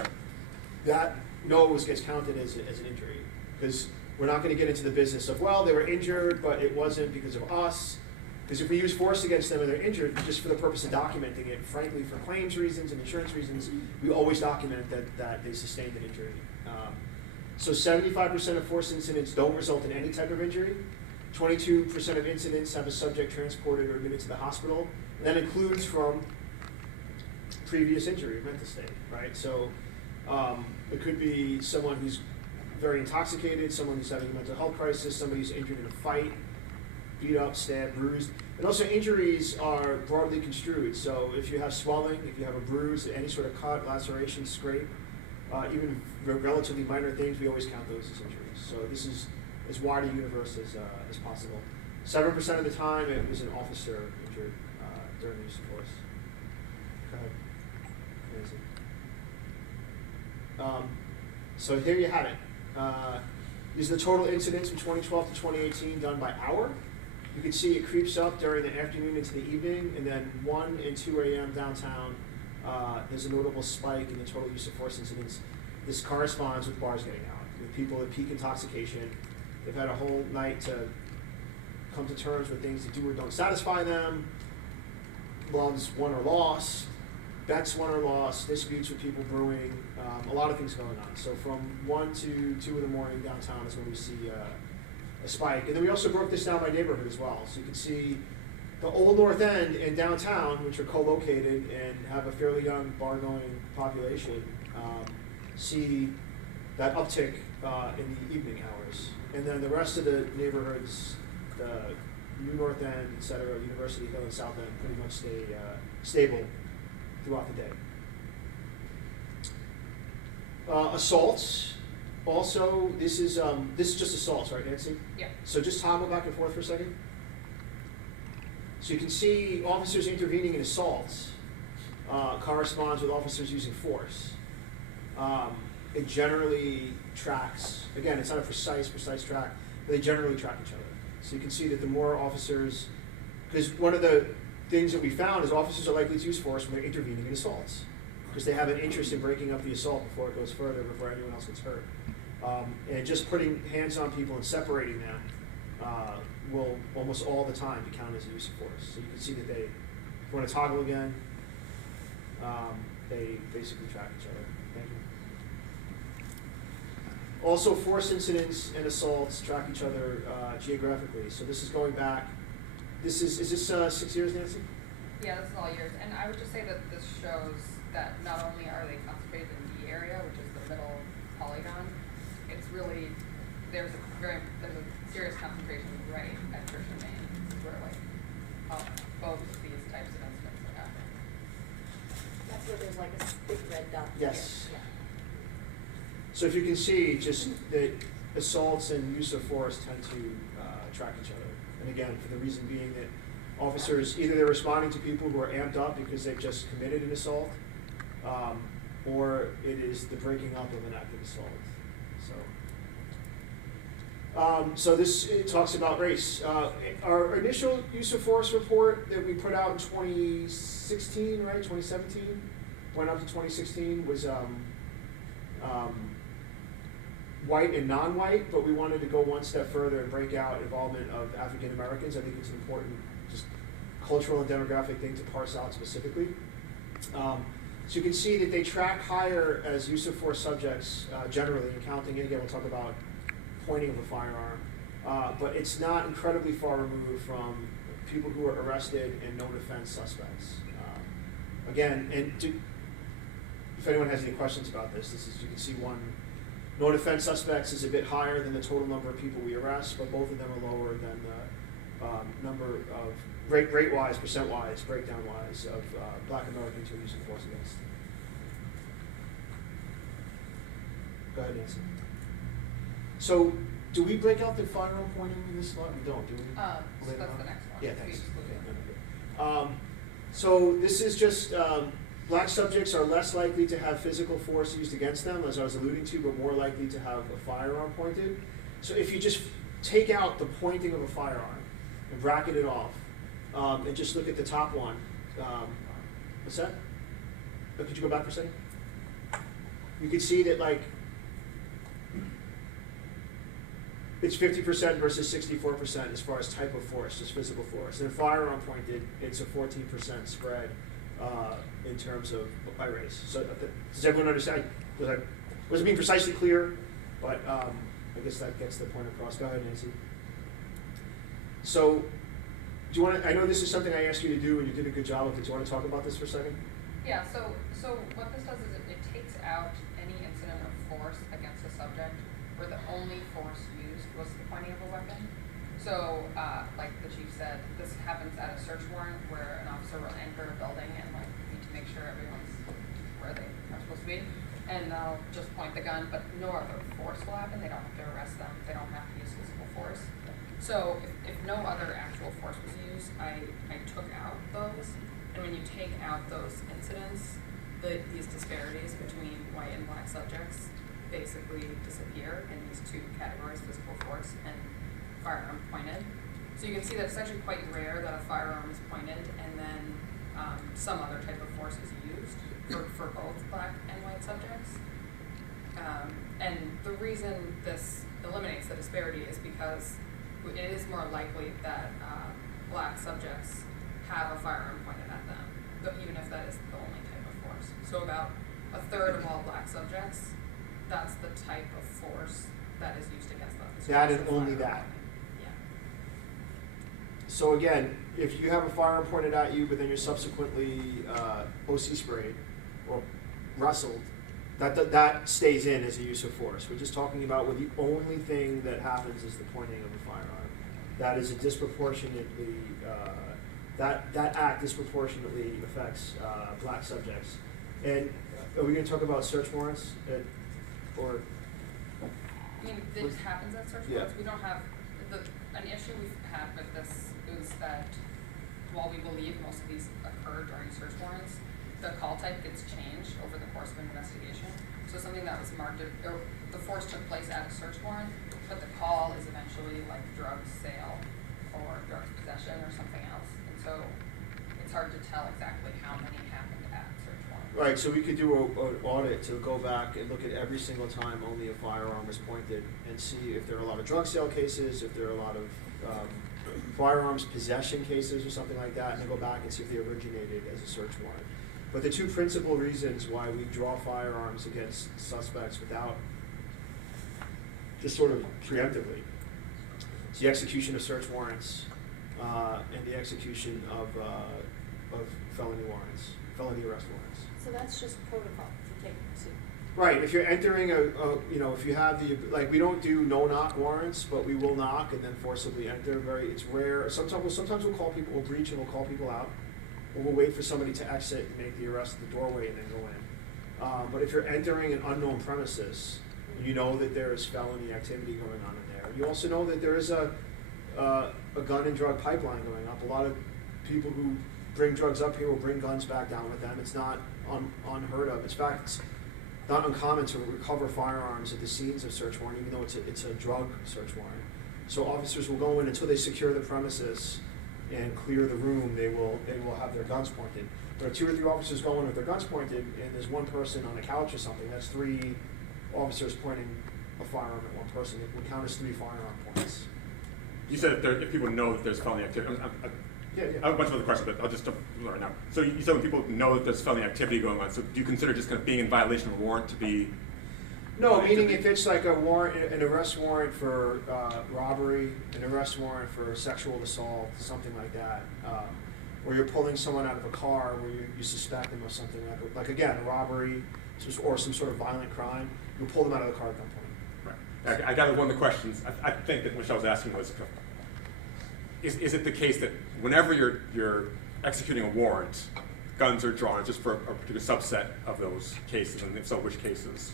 that nose gets counted as an injury. Because we're not going to get into the business of, well, they were injured, but it wasn't because of us. Because if we use force against them and they're injured, just for the purpose of documenting it, frankly, for claims reasons and insurance reasons, we always document that they sustained an injury. So 75% of force incidents don't result in any type of injury. 22% of incidents have a subject transported or admitted to the hospital. And that includes from previous injury or mental state, right? So it could be someone who's very intoxicated, someone who's having a mental health crisis, somebody who's injured in a fight, beat up, stabbed, bruised. And also injuries are broadly construed. So if you have swelling, if you have a bruise, any sort of cut, laceration, scrape, even relatively minor things, we always count those as injuries. So this is as wide a universe as possible. 7% of the time it was an officer injured during the use of force. Go ahead. Amazing. So here you have it. These are the total incidents from 2012 to 2018 done by hour. You can see it creeps up during the afternoon into the evening, and then 1 and 2 a.m. downtown, there's a notable spike in the total use of force incidents. This corresponds with bars getting out, with people at peak intoxication. They've had a whole night to come to terms with things that do or don't satisfy them, loves won or lost, bets won or lost, disputes with people brewing, a lot of things going on. So from 1 to 2 in the morning downtown is when we see a spike. And then we also broke this down by neighborhood as well. So you can see the Old North End and downtown, which are co-located and have a fairly young bar-going population, see that uptick in the evening hours. And then the rest of the neighborhoods, the New North End, et cetera, University Hill and South End, pretty much stay stable throughout the day. Assaults. Also, this is just assaults, right, Nancy? Yeah. So just toggle back and forth for a second. So you can see officers intervening in assaults corresponds with officers using force. It generally tracks, again, it's not a precise track, but they generally track each other. So you can see that the more officers, because one of the things that we found is officers are likely to use force when they're intervening in assaults, because they have an interest in breaking up the assault before it goes further, before anyone else gets hurt. And just putting hands on people and separating them will almost all the time be counted as a use of force. So you can see that they, if you want to toggle again, they basically track each other. Thank you. Also, force incidents and assaults track each other geographically. So this is going back, is this 6 years, Nancy? Yeah, this is all years. And I would just say that this shows that not only are they concentrated in the area, which is the middle polygon, it's really, there's a serious concentration right at Christian Main, where both of these types of incidents are happening. That's where there's like a big red dot. Yes. Yeah. So if you can see, just that assaults and use of force tend to track each other. And again, for the reason being that officers, either they're responding to people who are amped up because they've just committed an assault, or it is the breaking up of an active assault. So this it talks about race. Our initial use of force report that we put out in 2016, right, 2017, went up to 2016, was white and non-white, but we wanted to go one step further and break out involvement of African Americans. I think it's an important just cultural and demographic thing to parse out specifically. So you can see that they track higher as use of force subjects generally in counting. And again, we'll talk about pointing of a firearm, but it's not incredibly far removed from people who are arrested and no defense suspects. Again, if anyone has any questions about this, you can see one, no defense suspects is a bit higher than the total number of people we arrest, but both of them are lower than the number of rate-wise, percent-wise, breakdown-wise of Black Americans who are using force against. Go ahead, Nancy. So, do we break out the firearm pointing in this slide? We don't, do we? So that's the next one. Yeah, We thanks. just looked at So this is just, black subjects are less likely to have physical force used against them, as I was alluding to, but more likely to have a firearm pointed. So if you just take out the pointing of a firearm and bracket it off, and just look at the top one, what's that? Oh, could you go back for a second? You can see that, like, it's 50% versus 64% as far as type of force, just physical force. And firearm pointed, it's a 14% spread in terms of by race. So does everyone understand? Wasn't being precisely clear, but I guess that gets the point across. Go ahead, Nancy. So, do you want to? I know this is something I asked you to do, and you did a good job of it. Do you want to talk about this for a second? Yeah. So what this does is it takes out any incident of force against a subject where the only force used was the pointing of a weapon. So, like the chief said, this happens at a search warrant where an officer will enter a building and like need to make sure everyone's where they are supposed to be, and they'll just point the gun, but no other force will happen. They don't have to arrest them. They don't have to use physical force. So, if no other actual force was used, I took out those, and when you take out those incidents, these disparities between white and black subjects basically disappear in these two categories, physical force and firearm pointed. So you can see that it's actually quite rare that a firearm is pointed and then some other type of force is used for both black and white subjects. And the reason this eliminates the disparity is because it is more likely that black subjects have a firearm pointed at them, even if that is the only type of force. So about a third of all black subjects, that's the type of force that is used against them. That and only that. Yeah. So again, if you have a firearm pointed at you, but then you're subsequently OC sprayed or rustled, that stays in as a use of force. We're just talking about where the only thing that happens is the pointing of a firearm. That is a disproportionately, that act disproportionately affects black subjects. And are we going to talk about search warrants? Or I mean, this happens at search warrants. We don't have an issue we've had with this is that while we believe most of these occur during search warrants, the call type gets changed over the course of an investigation. So something that was marked, or the force took place at a search warrant, but the call is eventually like drug sale or drug possession or something else. And so it's hard to tell exactly how many happened at search warrants. right, so we could do an audit to go back and look at every single time only a firearm was pointed and see if there are a lot of drug sale cases, if there are a lot of firearms possession cases or something like that, and then go back and see if they originated as a search warrant. But the two principal reasons why we draw firearms against suspects without just sort of preemptively is the execution of search warrants and the execution of felony warrants, felony arrest warrants. So that's just protocol to take pursuit. Right, if you're entering if you have we don't do no-knock warrants, but we will knock and then forcibly enter. It's rare. Sometimes we'll call people, we'll breach and we'll call people out. Or we'll wait for somebody to exit and make the arrest at the doorway and then go in. But if you're entering an unknown premises, you know that there is felony activity going on in there. You also know that there is a gun and drug pipeline going up. A lot of people who bring drugs up here will bring guns back down with them. It's not unheard of. In fact, it's not uncommon to recover firearms at the scenes of search warrant, even though it's a drug search warrant. So officers will go in until they secure the premises and clear the room. They will have their guns pointed. There are 2 or 3 officers go in with their guns pointed, and there's one person on a couch or something. That's 3 officers pointing a firearm at one person. It would count as 3 firearm points. You said if people know that there's felony activity. Yeah. I have a bunch of other questions, but I'll just jump right now. So you said when people know that there's felony activity going on, so do you consider just kind of being in violation of a warrant to be? No, meaning if it's like a warrant, an arrest warrant for robbery, an arrest warrant for sexual assault, something like that, or you're pulling someone out of a car where you suspect them of something like again, a robbery or some sort of violent crime, you pull them out of the car at gunpoint. Right. I got one of the questions. I think that Michelle was asking was, is it the case that whenever you're executing a warrant, guns are drawn just for a particular subset of those cases, and if so, which cases?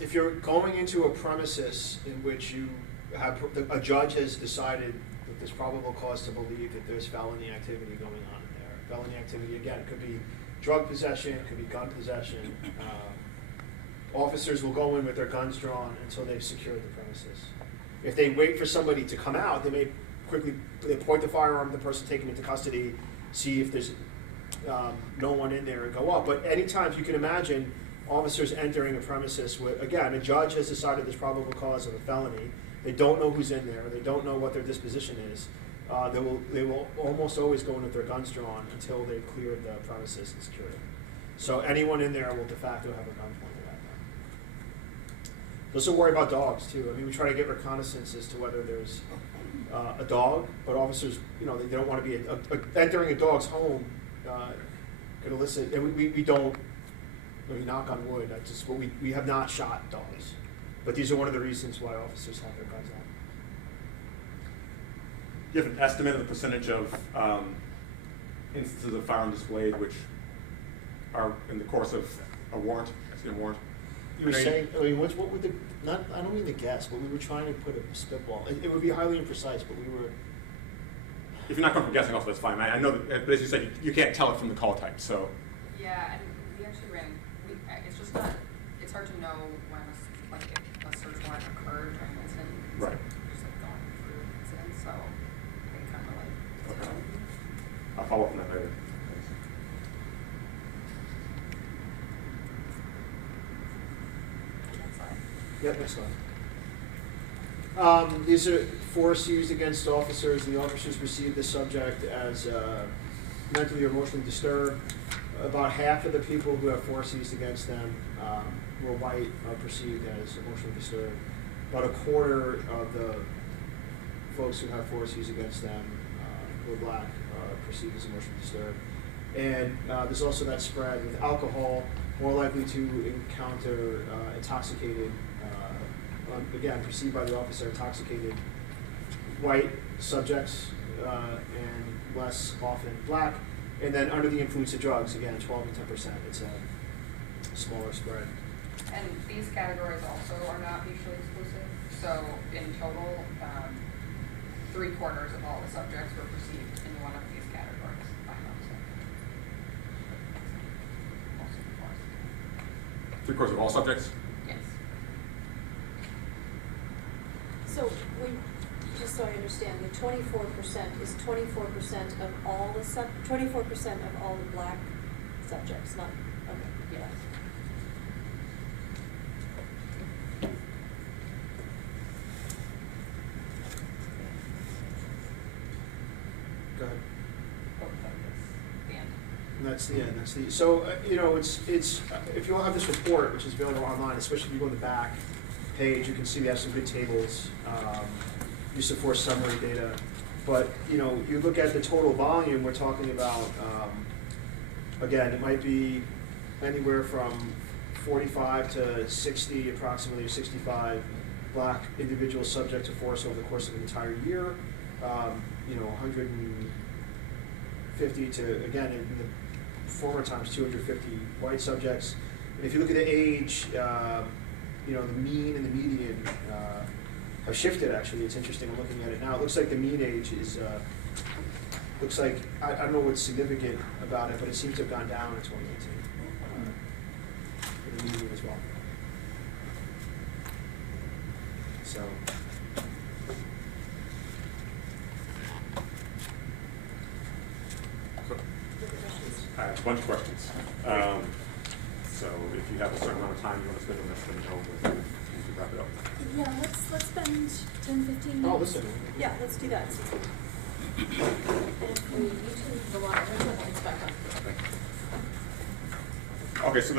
If you're going into a premises in which you have a judge has decided that there's probable cause to believe that there's felony activity going on in there. Felony activity, again, it could be drug possession, it could be gun possession. Officers will go in with their guns drawn until they've secured the premises. If they wait for somebody to come out, they may quickly point the firearm at the person taken into custody, see if there's no one in there, and go up. But anytime you can imagine officers entering a premises with, again, a judge has decided there's probable cause of a felony. They don't know who's in there. They don't know what their disposition is. They will almost always go in with their guns drawn until they've cleared the premises and secured it. So anyone in there will de facto have a gun pointed at them. They also worry about dogs too. I mean, we try to get reconnaissance as to whether there's a dog, but officers, they don't want to be entering a dog's home. Could elicit, and we don't. We knock on wood. We have not shot dogs, but these are one of the reasons why officers have their guns out. Do you have an estimate of the percentage of instances of firearm displayed which are in the course of a warrant? You were saying, what would I don't mean to guess, but we were trying to put a spitball. It would be highly imprecise, but we were. If you're not comfortable guessing, also that's fine. I know that, but as you said, you can't tell it from the call type. So. Yeah, and we actually ran. It's just not. It's hard to know when a search warrant occurred during an incident. Right. Just going through an incident, so they kind of Okay. I'll follow up on that later. Yep, next slide. These are force used against officers. The officers received the subject as mentally or emotionally disturbed. About half of the people who have force used against them were white, perceived as emotionally disturbed. About a quarter of the folks who have force used against them who are black, perceived as emotionally disturbed. And there's also that spread with alcohol, more likely to encounter intoxicated, again, perceived by the officer, intoxicated white subjects, and less often black. And then under the influence of drugs, again, 12 to 10%. It's a smaller spread. And these categories also are not mutually exclusive. So in total, 3/4 of all the subjects were perceived in one of these categories by an officer. 3/4 of all subjects? Yes. So just so I understand, the 24% is 24% of all the 24% of all the black subjects, not, okay, yes. Go ahead. The end. And that's the end. That's the so it's if you all have this report, which is available online, especially if you go to the back page, you can see we have some good tables, use of force summary data. But you look at the total volume, we're talking about again, it might be anywhere from 45 to 60, approximately 65 black individuals subject to force over the course of an entire year. 150 to, again, in the former times, 250 white subjects. And if you look at the age, the mean and the median have shifted, actually. It's interesting, I'm looking at it now. It looks like the mean age is, looks like, I don't know what's significant about it, but it seems to have gone down in 2018. For the median as well. So. I have a bunch of questions. So if you have a certain amount of time you want to spend on this, let me know. We can wrap it up. Yeah, let's spend 10, 15 minutes. Oh, listen. Yeah, let's do that. And if we YouTube the live, it's back on. Okay, so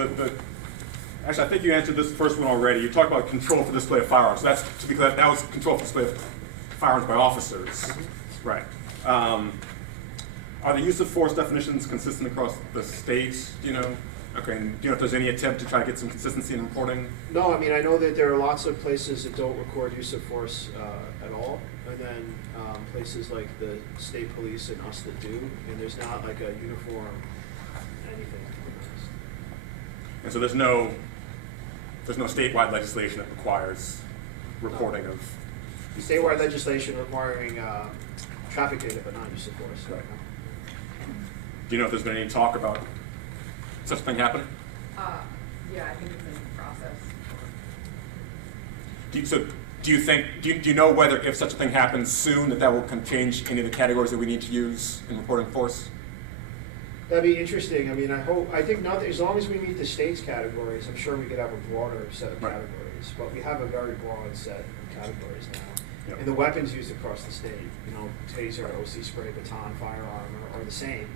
actually, I think you answered this first one already. You talked about control for display of firearms. So that's, to be clear, that was control for display of firearms by officers. Right. Are the use of force definitions consistent across the state? Do you know? Okay, and do you know if there's any attempt to try to get some consistency in reporting? No, I mean, I know that there are lots of places that don't record use of force at all, and then places like the state police and us that do, and there's not like a uniform anything. And so there's no statewide legislation that requires reporting of Statewide legislation requiring traffic data, but not use of force. Right. Do you know if there's been any talk about such a thing happening? Yeah, I think it's in process. Do you know whether, if such a thing happens soon, that will change any of the categories that we need to use in reporting force? That'd be interesting. I mean, I think nothing, as long as we meet the state's categories, I'm sure we could have a broader set of categories. But we have a very broad set of categories now. Yep. And the weapons used across the state, you know, taser, OC spray, baton, firearm are the same.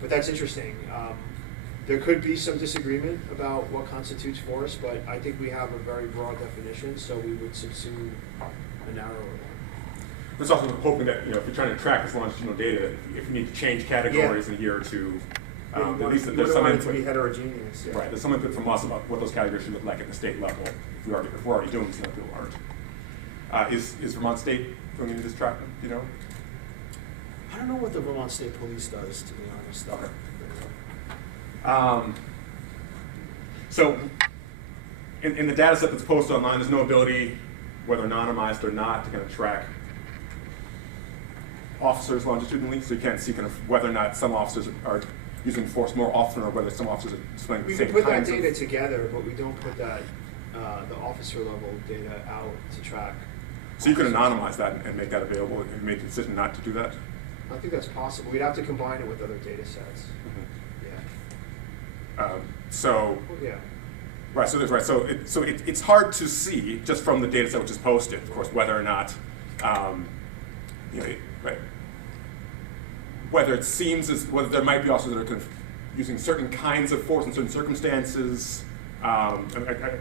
But that's interesting. There could be some disagreement about what constitutes force, but I think we have a very broad definition, so we would subsume a narrower one. It's also hoping that, if you're trying to track this longitudinal data, if you need to change categories in a year or two, at least that there's some input. input. To be heterogeneous. Yeah. Right, there's some input from us about what those categories should look like at the state level. If we're already doing this, and people aren't. Is Vermont State going into this tracking? Do you know? I don't know what the Vermont State Police does, to be honest. Okay. So, in the data set that's posted online, there's no ability, whether anonymized or not, to kind of track officers longitudinally. So you can't see kind of whether or not some officers are using force more often, or whether some officers are displaying the same kinds of... We put that data together, but we don't put that the officer level data out to track. So you could anonymize that and make that available, and make the decision not to do that? I think that's possible. We'd have to combine it with other data sets. Yeah. Right. So it's hard to see just from the data set which is posted, of course, whether or not, whether it seems as whether there might be officers that are kind of using certain kinds of force in certain circumstances. I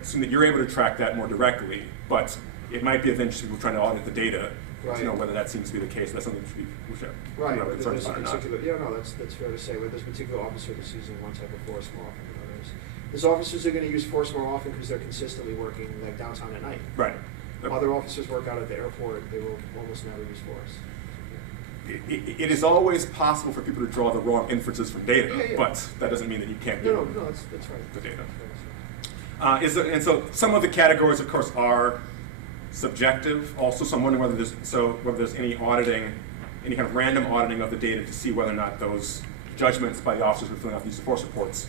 assume that you're able to track that more directly, but it might be of interest to people trying to audit the data to know whether that seems to be the case. That's something we should right. have concerns There's a about or not. particular, that's fair to say. Where there's a particular officer that's using one type of force more often than others. There's officers that are going to use force more often because they're consistently working like downtown at night. Right. Other officers work out at the airport. They will almost never use force. It is always possible for people to draw the wrong inferences from data, but that doesn't mean that you can't get that's right. the data. And so some of the categories, of course, are subjective. Also, so I'm wondering whether there's any auditing, any kind of random auditing of the data to see whether or not those judgments by the officers who are filling out use of force reports.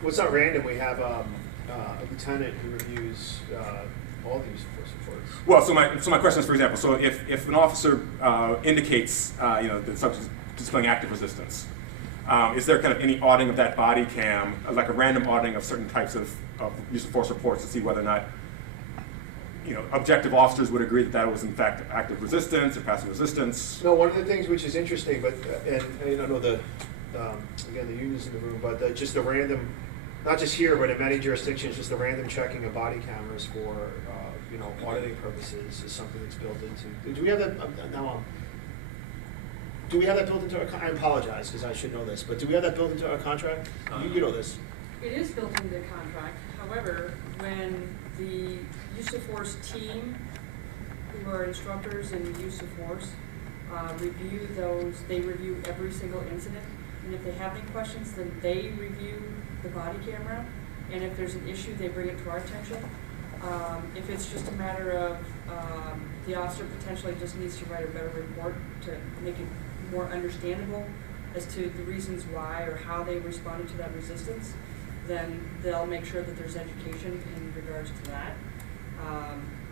Well, it's not random. We have a lieutenant who reviews all the use of force reports. Well, so my question is, for example, so if an officer indicates that subject is displaying active resistance, is there kind of any auditing of that body cam, like a random auditing of certain types of use of force reports to see whether or not objective officers would agree that that was in fact active resistance or passive resistance? No, one of the things which is interesting, but and I don't know the again the unions in the room, but just the random, not just here but in many jurisdictions, just the random checking of body cameras for auditing purposes is something that's built into. Do we have that Do we have that built into our? I apologize because I should know this, but do we have that built into our contract? You know this. It is built into the contract. However, when the use of force team, who are instructors in use of force, review those, they review every single incident. And if they have any questions, then they review the body camera. And if there's an issue, they bring it to our attention. If it's just a matter of the officer potentially just needs to write a better report to make it more understandable as to the reasons why or how they responded to that resistance, then they'll make sure that there's education in regards to that.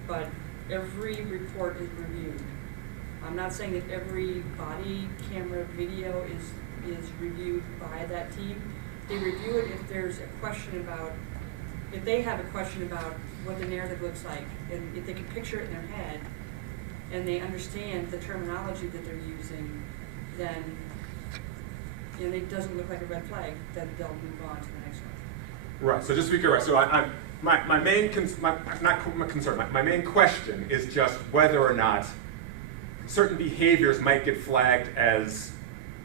But every report is reviewed. I'm not saying that every body camera video is reviewed by that team. They review it if there's a question about, if they have a question about what the narrative looks like, and if they can picture it in their head, and they understand the terminology that they're using, then, and it doesn't look like a red flag, then they'll move on to the next one. Right, so just to be clear, right, so my main question is just whether or not certain behaviors might get flagged as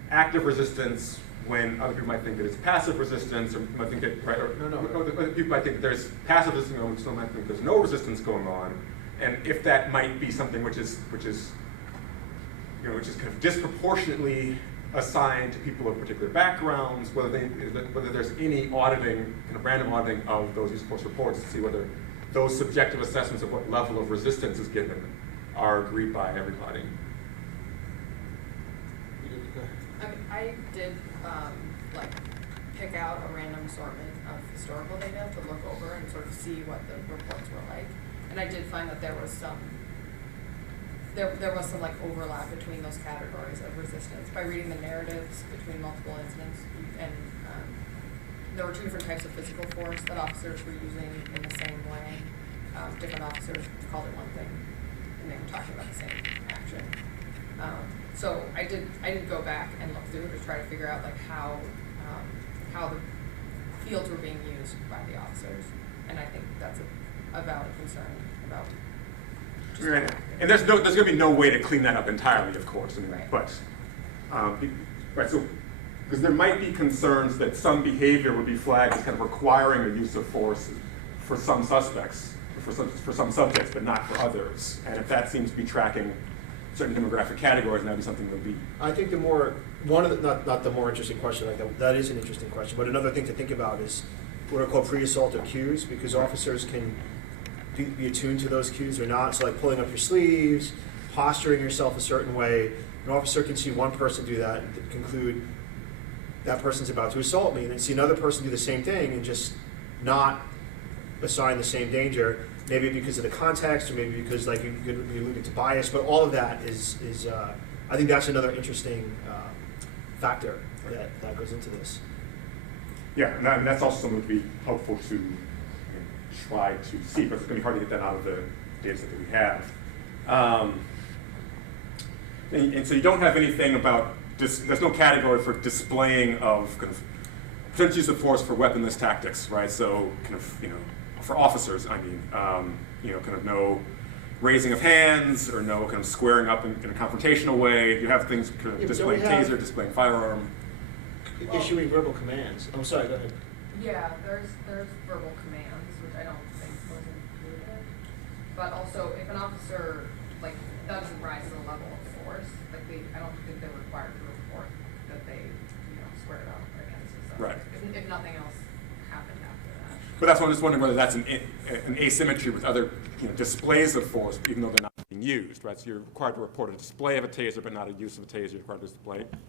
active resistance when other people might think that it's passive resistance, or might think that, right, or other people might think that there's passive resistance going on, some might think there's no resistance going on, and if that might be something which is kind of disproportionately assigned to people of particular backgrounds, whether there's any auditing, kind of random auditing of those use of force reports to see whether those subjective assessments of what level of resistance is given are agreed by everybody. I mean, I did like pick out a random assortment of historical data to look over and sort of see what the reports were like, and I did find that there was some like overlap between those categories of resistance. By reading the narratives between multiple incidents, and there were two different types of physical force that officers were using in the same way. Different officers called it one thing, and they were talking about the same action. So I did go back and look through to try to figure out like how the fields were being used by the officers, and I think that's a valid concern about. Right. And there's going to be no way to clean that up entirely, of course. I mean, right. But right, so because there might be concerns that some behavior would be flagged as kind of requiring a use of force for some suspects, for some subjects, but not for others. And if that seems to be tracking certain demographic categories, that'd be something that would be. I think not the more interesting question, like that is an interesting question, but another thing to think about is what are called pre-assaultive cues, because officers can be attuned to those cues or not. So like pulling up your sleeves, posturing yourself a certain way. An officer can see one person do that and conclude that person's about to assault me, and then see another person do the same thing and just not assign the same danger, maybe because of the context, or maybe because, like you alluded to, bias, but all of that is I think that's another interesting factor that goes into this. Yeah, and that's also something that would be helpful to try to see, but it's going to be hard to get that out of the data set that we have. And so you don't have anything about, there's no category for displaying of kind of potential use of force for weaponless tactics, right? So kind of, for officers, I mean, kind of no raising of hands or no kind of squaring up in a confrontational way. You have things kind of displaying taser, displaying firearm. Issuing verbal commands. I'm sorry, go ahead. Yeah, there's verbal commands, which I don't think was included. But also, if an officer, like, doesn't rise to the level of force, like, I don't think they're required to report that they, squared up against the subject. Right. If nothing else happened after that. But that's why I'm just wondering whether that's an asymmetry with other displays of force, even though they're not being used, right? So you're required to report a display of a taser, but not a use of a taser. You're required to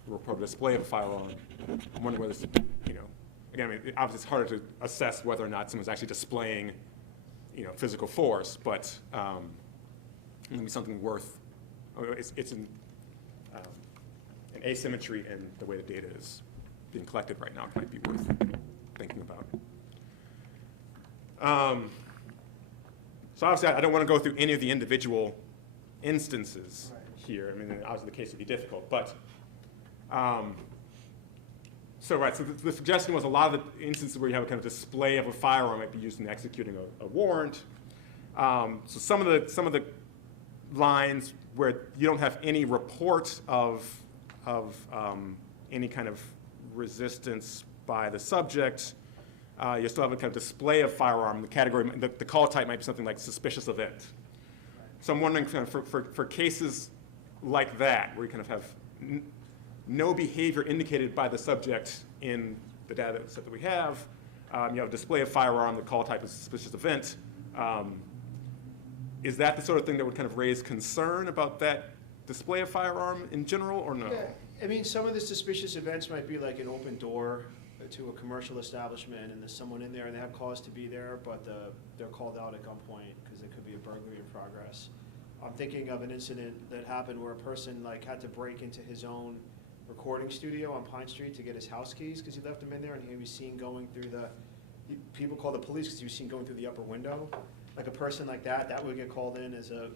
report a display of a firearm. I'm wondering whether it's, again, I mean, obviously it's harder to assess whether or not someone's actually displaying, physical force, but it would be something worth. It's an asymmetry in the way the data is being collected right now. It might be worth thinking about. So obviously, I don't want to go through any of the individual instances here. I mean, obviously the case would be difficult, but. So the suggestion was a lot of the instances where you have a kind of display of a firearm might be used in executing a warrant. So some of the lines where you don't have any report of any kind of resistance by the subject, you still have a kind of display of firearm. The category, the call type might be something like suspicious event. So I'm wondering for cases like that, where you kind of have no behavior indicated by the subject in the data set that we have. You have a display of firearm, the call type is suspicious event. is that the sort of thing that would kind of raise concern about that display of firearm in general, or no? Yeah, I mean, some of the suspicious events might be like an open door to a commercial establishment, and there's someone in there and they have cause to be there, but they're called out at gunpoint because there could be a burglary in progress. I'm thinking of an incident that happened where a person like had to break into his own recording studio on Pine Street to get his house keys because he left them in there, and he was seen going through people call the police because he was seen going through the upper window. Like a person like that would get called in as it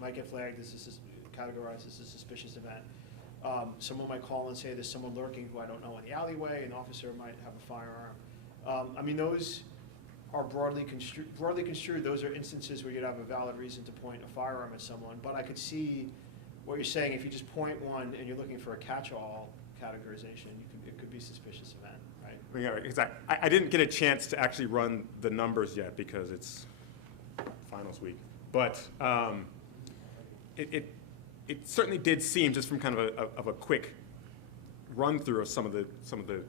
might get flagged as categorized as a suspicious event. Someone might call and say there's someone lurking who I don't know in the alleyway. An officer might have a firearm. I mean, those are broadly construed. Those are instances where you'd have a valid reason to point a firearm at someone. But I could see what you're saying. If you just point one and you're looking for a catch-all categorization, it could be a suspicious event, right? Yeah, right, exactly. I didn't get a chance to actually run the numbers yet because it's finals week. But it certainly did seem, just from kind of a quick run through of some of the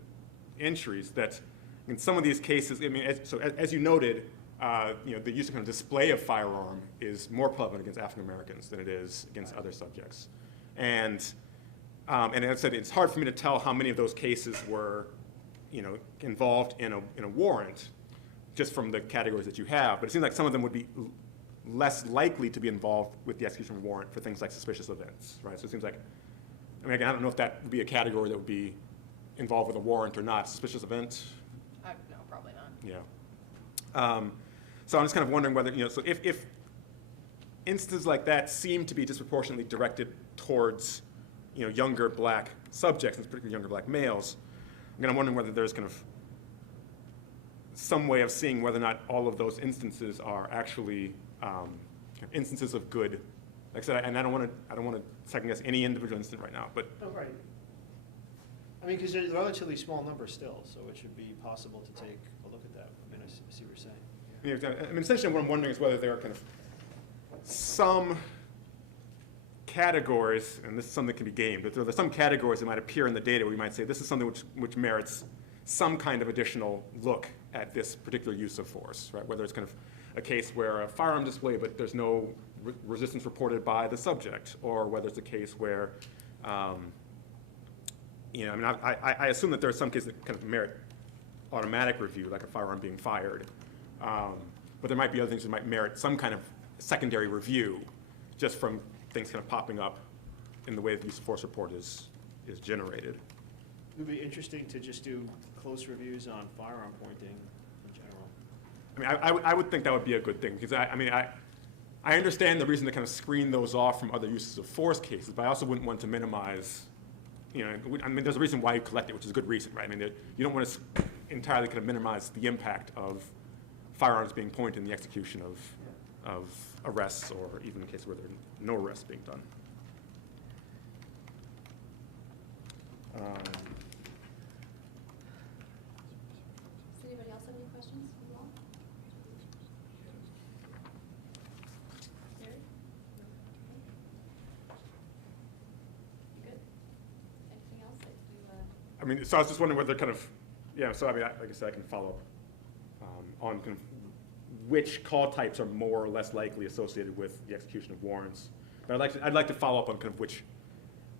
entries, that in some of these cases, I mean, as you noted, the use of kind of display of firearm is more prevalent against African Americans than it is against other subjects, and as I said, it's hard for me to tell how many of those cases were, involved in a warrant, just from the categories that you have. But it seems like some of them would be less likely to be involved with the execution of a warrant for things like suspicious events, right? So it seems like, I mean, again, I don't know if that would be a category that would be involved with a warrant or not. Suspicious event? No, probably not. Yeah. So I'm just kind of wondering whether, so if instances like that seem to be disproportionately directed towards, younger black subjects, and particularly younger black males, I'm wondering whether there's kind of some way of seeing whether or not all of those instances are actually instances of good. Like I said, and I don't want to second guess any individual incident right now, but. Oh, right. I mean, because there's a relatively small number still, so it should be possible to take a look at that. I mean, I see what you're saying. Yeah. I mean, essentially what I'm wondering is whether there are kind of some categories, and this is something that can be gamed, but there are some categories that might appear in the data where you might say this is something which merits some kind of additional look at this particular use of force, right? Whether it's kind of a case where a firearm display, but there's no resistance reported by the subject, or whether it's a case where, I assume that there are some cases that kind of merit automatic review, like a firearm being fired, but there might be other things that might merit some kind of secondary review, just from things kind of popping up in the way that the use of force report is generated. It would be interesting to just do close reviews on firearm pointing in general. I mean, I would think that would be a good thing, because I understand the reason to kind of screen those off from other uses of force cases, but I also wouldn't want to minimize, there's a reason why you collect it, which is a good reason, right? I mean, you don't want to entirely kind of minimize the impact of firearms being pointed in the execution of arrests, or even in cases where there are no arrests being done. Does anybody else have any questions for the law? Gary? You good? Anything else that you, So I was just wondering whether kind of, like I said, I can follow up on kind of which call types are more or less likely associated with the execution of warrants. But I'd like to follow up on kind of which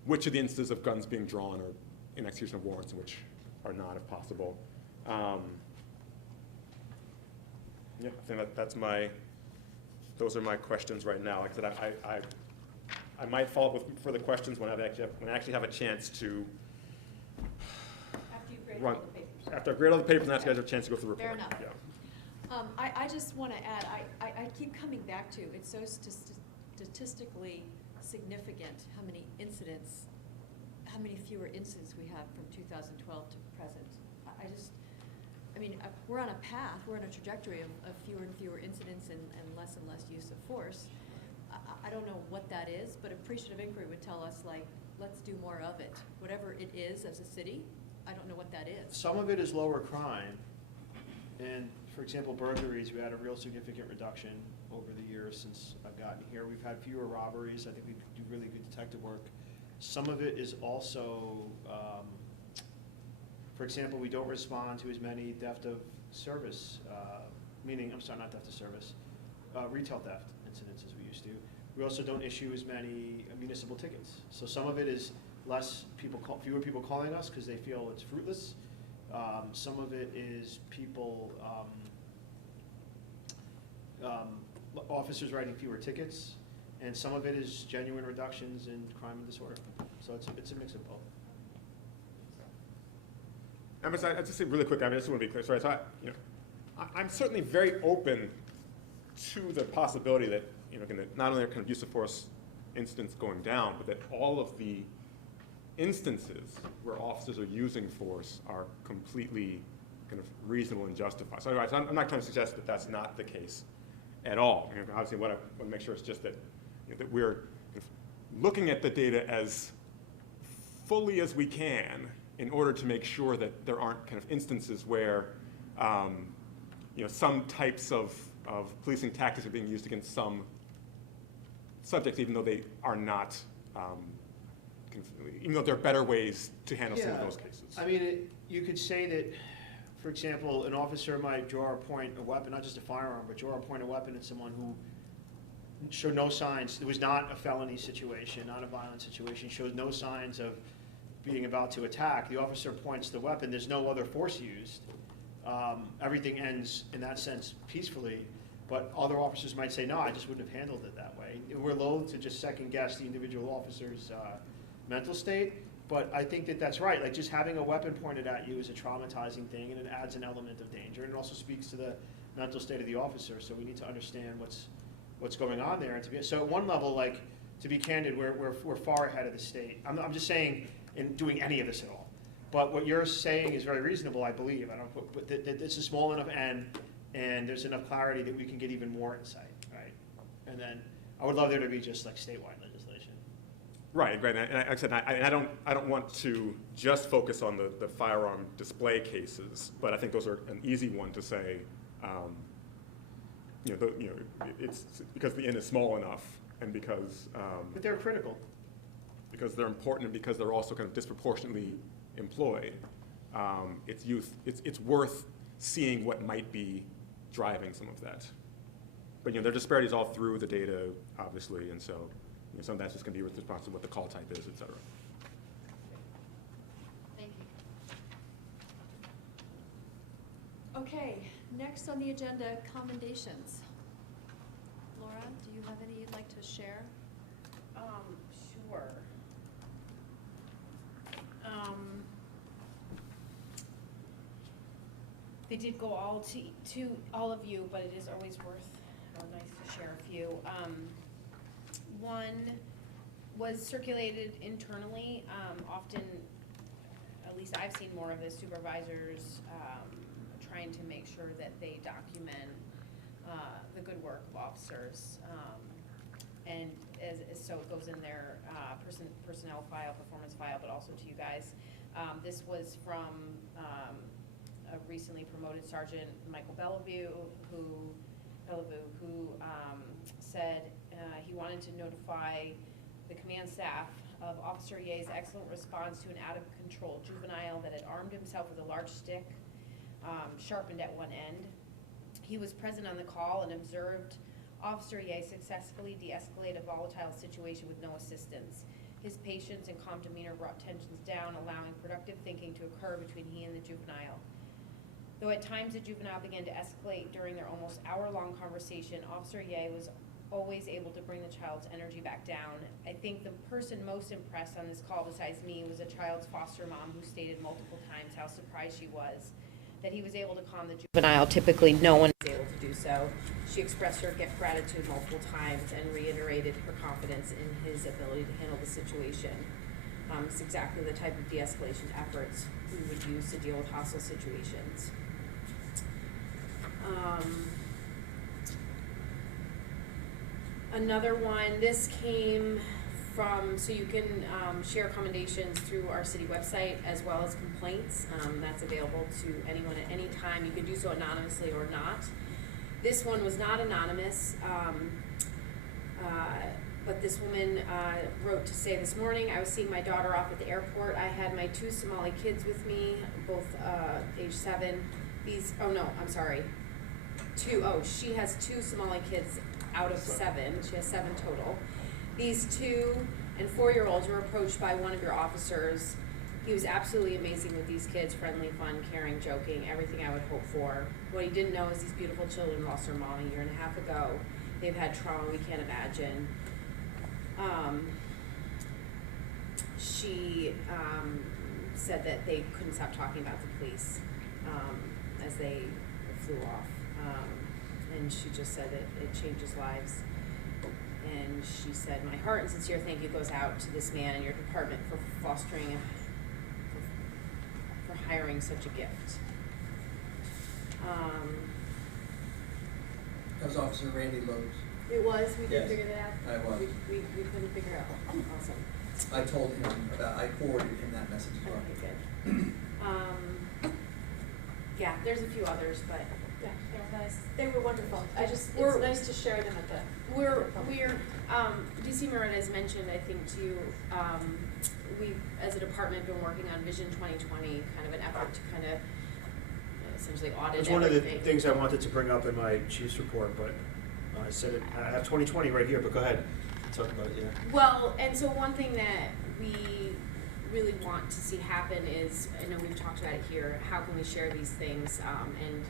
of the instances of guns being drawn are in execution of warrants and which are not, if possible. I think those are my questions right now. Like I said, I might follow up with further questions when I actually have a chance to After you grade run. all the papers. After I grade all the papers, and after I have a chance to go through the Fair report. enough. Yeah. I just want to add, I keep coming back to, it's so statistically significant how many fewer incidents we have from 2012 to present. We're on a path, we're on a trajectory of fewer and fewer incidents and less use of force. I don't know what that is, but appreciative inquiry would tell us, like, let's do more of it. Whatever it is as a city, I don't know what that is. Some of it is lower crime. And for example, burglaries, we had a real significant reduction over the years since I've gotten here. We've had fewer robberies. I think we do really good detective work. Some of it is also, for example, we don't respond to as many theft of service, not theft of service, retail theft and incidents as we used to. We also don't issue as many municipal tickets. So some of it is fewer people calling us because they feel it's fruitless. Some of it is people, officers writing fewer tickets, and some of it is genuine reductions in crime and disorder. So it's a mix of both. I just say really quick, I just want to be clear. Sorry, so I'm certainly very open to the possibility that, not only are kind of use of force incidents going down, but that all of the instances where officers are using force are completely kind of reasonable and justified. So anyway, I'm not trying to suggest that that's not the case at all. Obviously, what I want to make sure is just that, that we're kind of looking at the data as fully as we can in order to make sure that there aren't kind of instances where some types of policing tactics are being used against some subjects, even though they are not, even though there are better ways to handle some of those cases. I mean, you could say that, for example, an officer might draw or point a weapon, not just a firearm, but draw or point a weapon at someone who showed no signs. It was not a felony situation, not a violent situation, showed no signs of being about to attack. The officer points the weapon, there's no other force used. Everything ends, in that sense, peacefully. But other officers might say, no, I just wouldn't have handled it that way. We're loath to just second guess the individual officer's mental state, but I think that that's right. Like, just having a weapon pointed at you is a traumatizing thing, and it adds an element of danger, and it also speaks to the mental state of the officer, so we need to understand what's going on there. And so at one level, like, to be candid, we're far ahead of the state. I'm just saying, in doing any of this at all. But what you're saying is very reasonable, I believe. But it's a small enough end, and there's enough clarity that we can get even more insight, right? And then I would love there to be just like statewide legislation. Right, and like I said, I don't want to just focus on the firearm display cases, but I think those are an easy one to say. It's because the end is small enough, and because but they're critical. Because they're important, and because they're also kind of disproportionately employed. It's worth seeing what might be driving some of that. But there are disparities all through the data, obviously, and so some of that's just going to be with response to what the call type is, et cetera. Thank you. Okay, next on the agenda, commendations. Laura, do you have any you'd like to share? Sure. They did go all to all of you, but it is always nice to share a few. One was circulated internally. Often, at least I've seen more of this, supervisors trying to make sure that they document the good work of officers. And so it goes in their personnel file, performance file, but also to you guys. This was from a recently promoted Sergeant Michael Bellevue, who said he wanted to notify the command staff of Officer Ye's excellent response to an out-of-control juvenile that had armed himself with a large stick, sharpened at one end. He was present on the call and observed Officer Ye successfully de-escalate a volatile situation with no assistance. His patience and calm demeanor brought tensions down, allowing productive thinking to occur between he and the juvenile. Though at times the juvenile began to escalate during their almost hour-long conversation, Officer Ye was always able to bring the child's energy back down. I think the person most impressed on this call besides me was a child's foster mom, who stated multiple times how surprised she was that he was able to calm the juvenile. Typically, no one is able to do so. She expressed her gratitude multiple times and reiterated her confidence in his ability to handle the situation. It's exactly the type of de-escalation efforts we would use to deal with hostile situations. Another one, this came from, so you can share commendations through our city website as well as complaints. That's available to anyone at any time. You can do so anonymously or not. This one was not anonymous, but this woman wrote to say, this morning I was seeing my daughter off at the airport. I had my 2 Somali kids with me, both age 7. She has 2 Somali kids out of 7. She has 7 total. These 2 and 4-year-olds were approached by one of your officers. He was absolutely amazing with these kids, friendly, fun, caring, joking, everything I would hope for. What he didn't know is these beautiful children lost their mom a year and a half ago. They've had trauma we can't imagine. She said that they couldn't stop talking about the police as they flew off. And she just said that it changes lives. And she said, my heart and sincere thank you goes out to this man and your department for fostering, for hiring such a gift. That was Officer Randy Lowe's. It was, we Yes. did figure that out. I was. We couldn't figure out. Awesome. I told him about, I forwarded him that message as well. Okay, good. Yeah, there's a few others, but Yeah, they were nice. They were wonderful. It's We're- nice to share them at the. we're DC Marin has mentioned, I think, to you, we've, as a department, been working on Vision 2020, kind of an effort to kind of essentially audit It's one of the everything. things I wanted to bring up in my chief's report, but I said it, I have 2020 right here, but go ahead, talk about it, yeah. Well, and so one thing that we really want to see happen is, I know we've talked about it here, how can we share these things and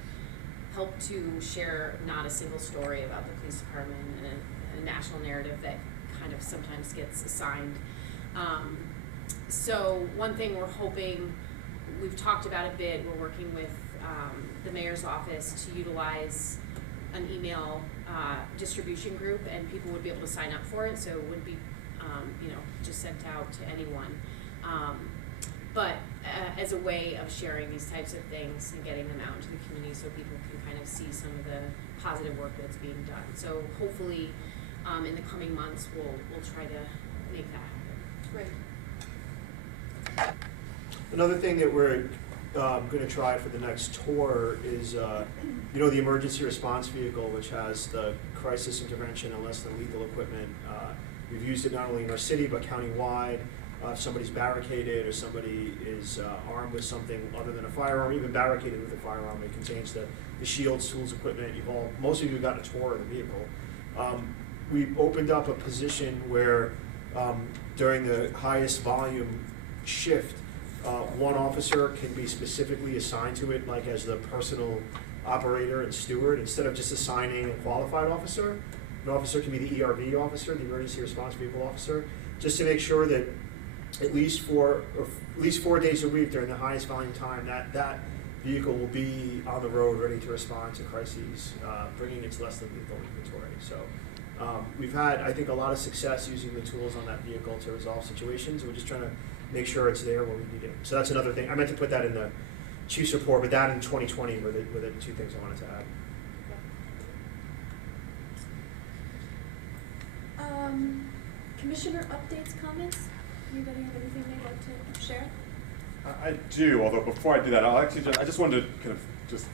help to share not a single story about the police department and a national narrative that kind of sometimes gets assigned. So one thing we're hoping, we've talked about a bit, we're working with the mayor's office to utilize an email distribution group, and people would be able to sign up for it, so it would be just sent out to anyone. But as a way of sharing these types of things and getting them out into the community so people can kind of see some of the positive work that's being done. So hopefully in the coming months we'll try to make that happen. Great. Another thing that we're going to try for the next tour is, the emergency response vehicle, which has the crisis intervention and less than lethal equipment. We've used it not only in our city, but countywide. If somebody's barricaded or somebody is armed with something other than a firearm, even barricaded with a firearm, it contains the shields, tools, equipment. Most of you got a tour of the vehicle. We've opened up a position where during the highest volume shift, one officer can be specifically assigned to it, like as the personal operator and steward, instead of just assigning a qualified officer. An officer can be the ERV officer, the emergency response vehicle officer, just to make sure that at least 4 days a week during the highest volume time, that vehicle will be on the road ready to respond to crises, bringing its less than lethal inventory. So we've had, I think, a lot of success using the tools on that vehicle to resolve situations. We're just trying to make sure it's there when we need it. So that's another thing. I meant to put that in the chief's report, but that in 2020 were the 2 things I wanted to add. Commissioner updates, comments? Anybody have anything they'd like to share? I do, although before I do that, I just wanted to kind of just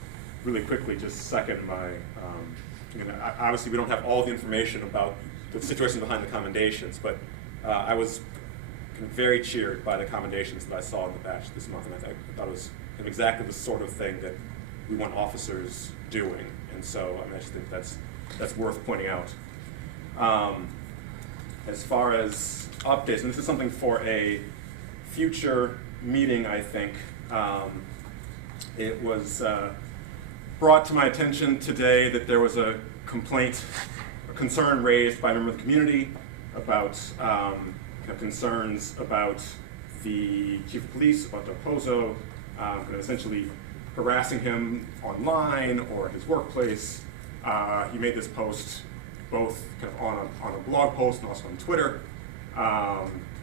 really quickly just second my, obviously we don't have all the information about the situation behind the commendations, but I was kind of very cheered by the commendations that I saw in the batch this month, and I thought it was kind of exactly the sort of thing that we want officers doing, and so I just think that's worth pointing out. As far as updates, and this is something for a future meeting, I think. It was brought to my attention today that there was a complaint, a concern raised by a member of the community about concerns about the chief of police, about Del Pozo, essentially harassing him online or at his workplace. He made this post both kind of on a blog post and also on Twitter.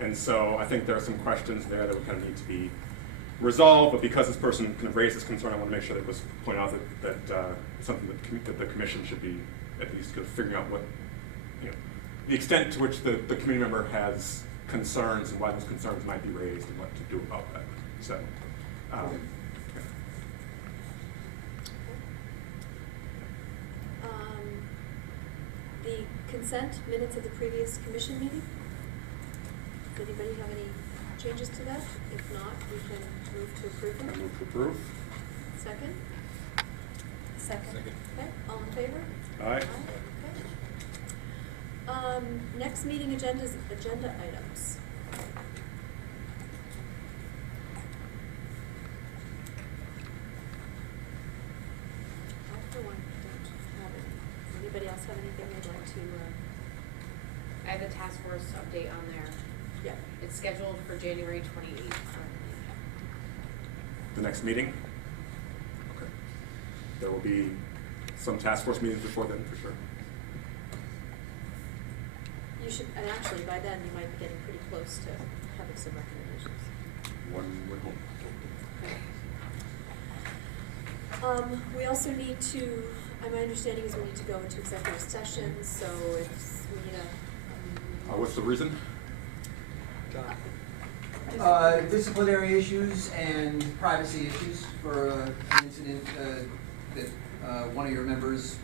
And so I think there are some questions there that would kind of need to be resolved, but because this person kind of raised this concern, I want to make sure that it was pointed out that something that the commission should be at least kind of figuring out what, the extent to which the community member has concerns and why those concerns might be raised and what to do about that. So, The consent minutes of the previous commission meeting? Does anybody have any changes to that? If not, we can move to approve them. I move to approve. Second? Second. Okay, all in favor? Aye. Okay. next meeting agenda items. I, for one, don't have any. Anybody else have anything they'd like to, I have the task force update on there. yeah. It's scheduled for January 28th. The next meeting? Okay. There will be some task force meetings before then, for sure. You should, and actually, by then, you might be getting pretty close to having some recommendations. One would hope. We also need to, my understanding is we need to go into executive session, so if we need a. What's the reason? Disciplinary issues and privacy issues for an incident that one of your members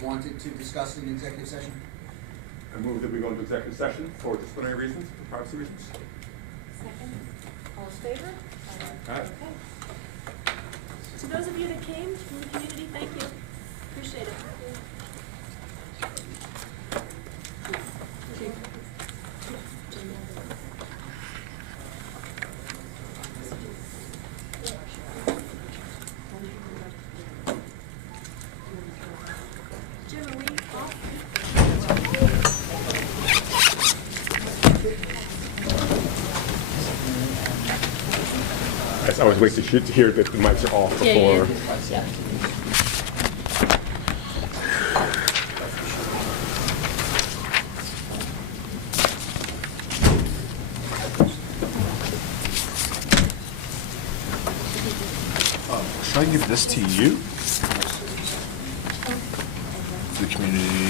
wanted to discuss in executive session. I move that we go into executive session for disciplinary reasons, for privacy reasons. Second. All in favor? Aye. Okay. To those of you that came from the community, thank you. Appreciate it. Jim, are we off? I always wait to hear that the mics are off before. Yeah. Should I give this to you? The community.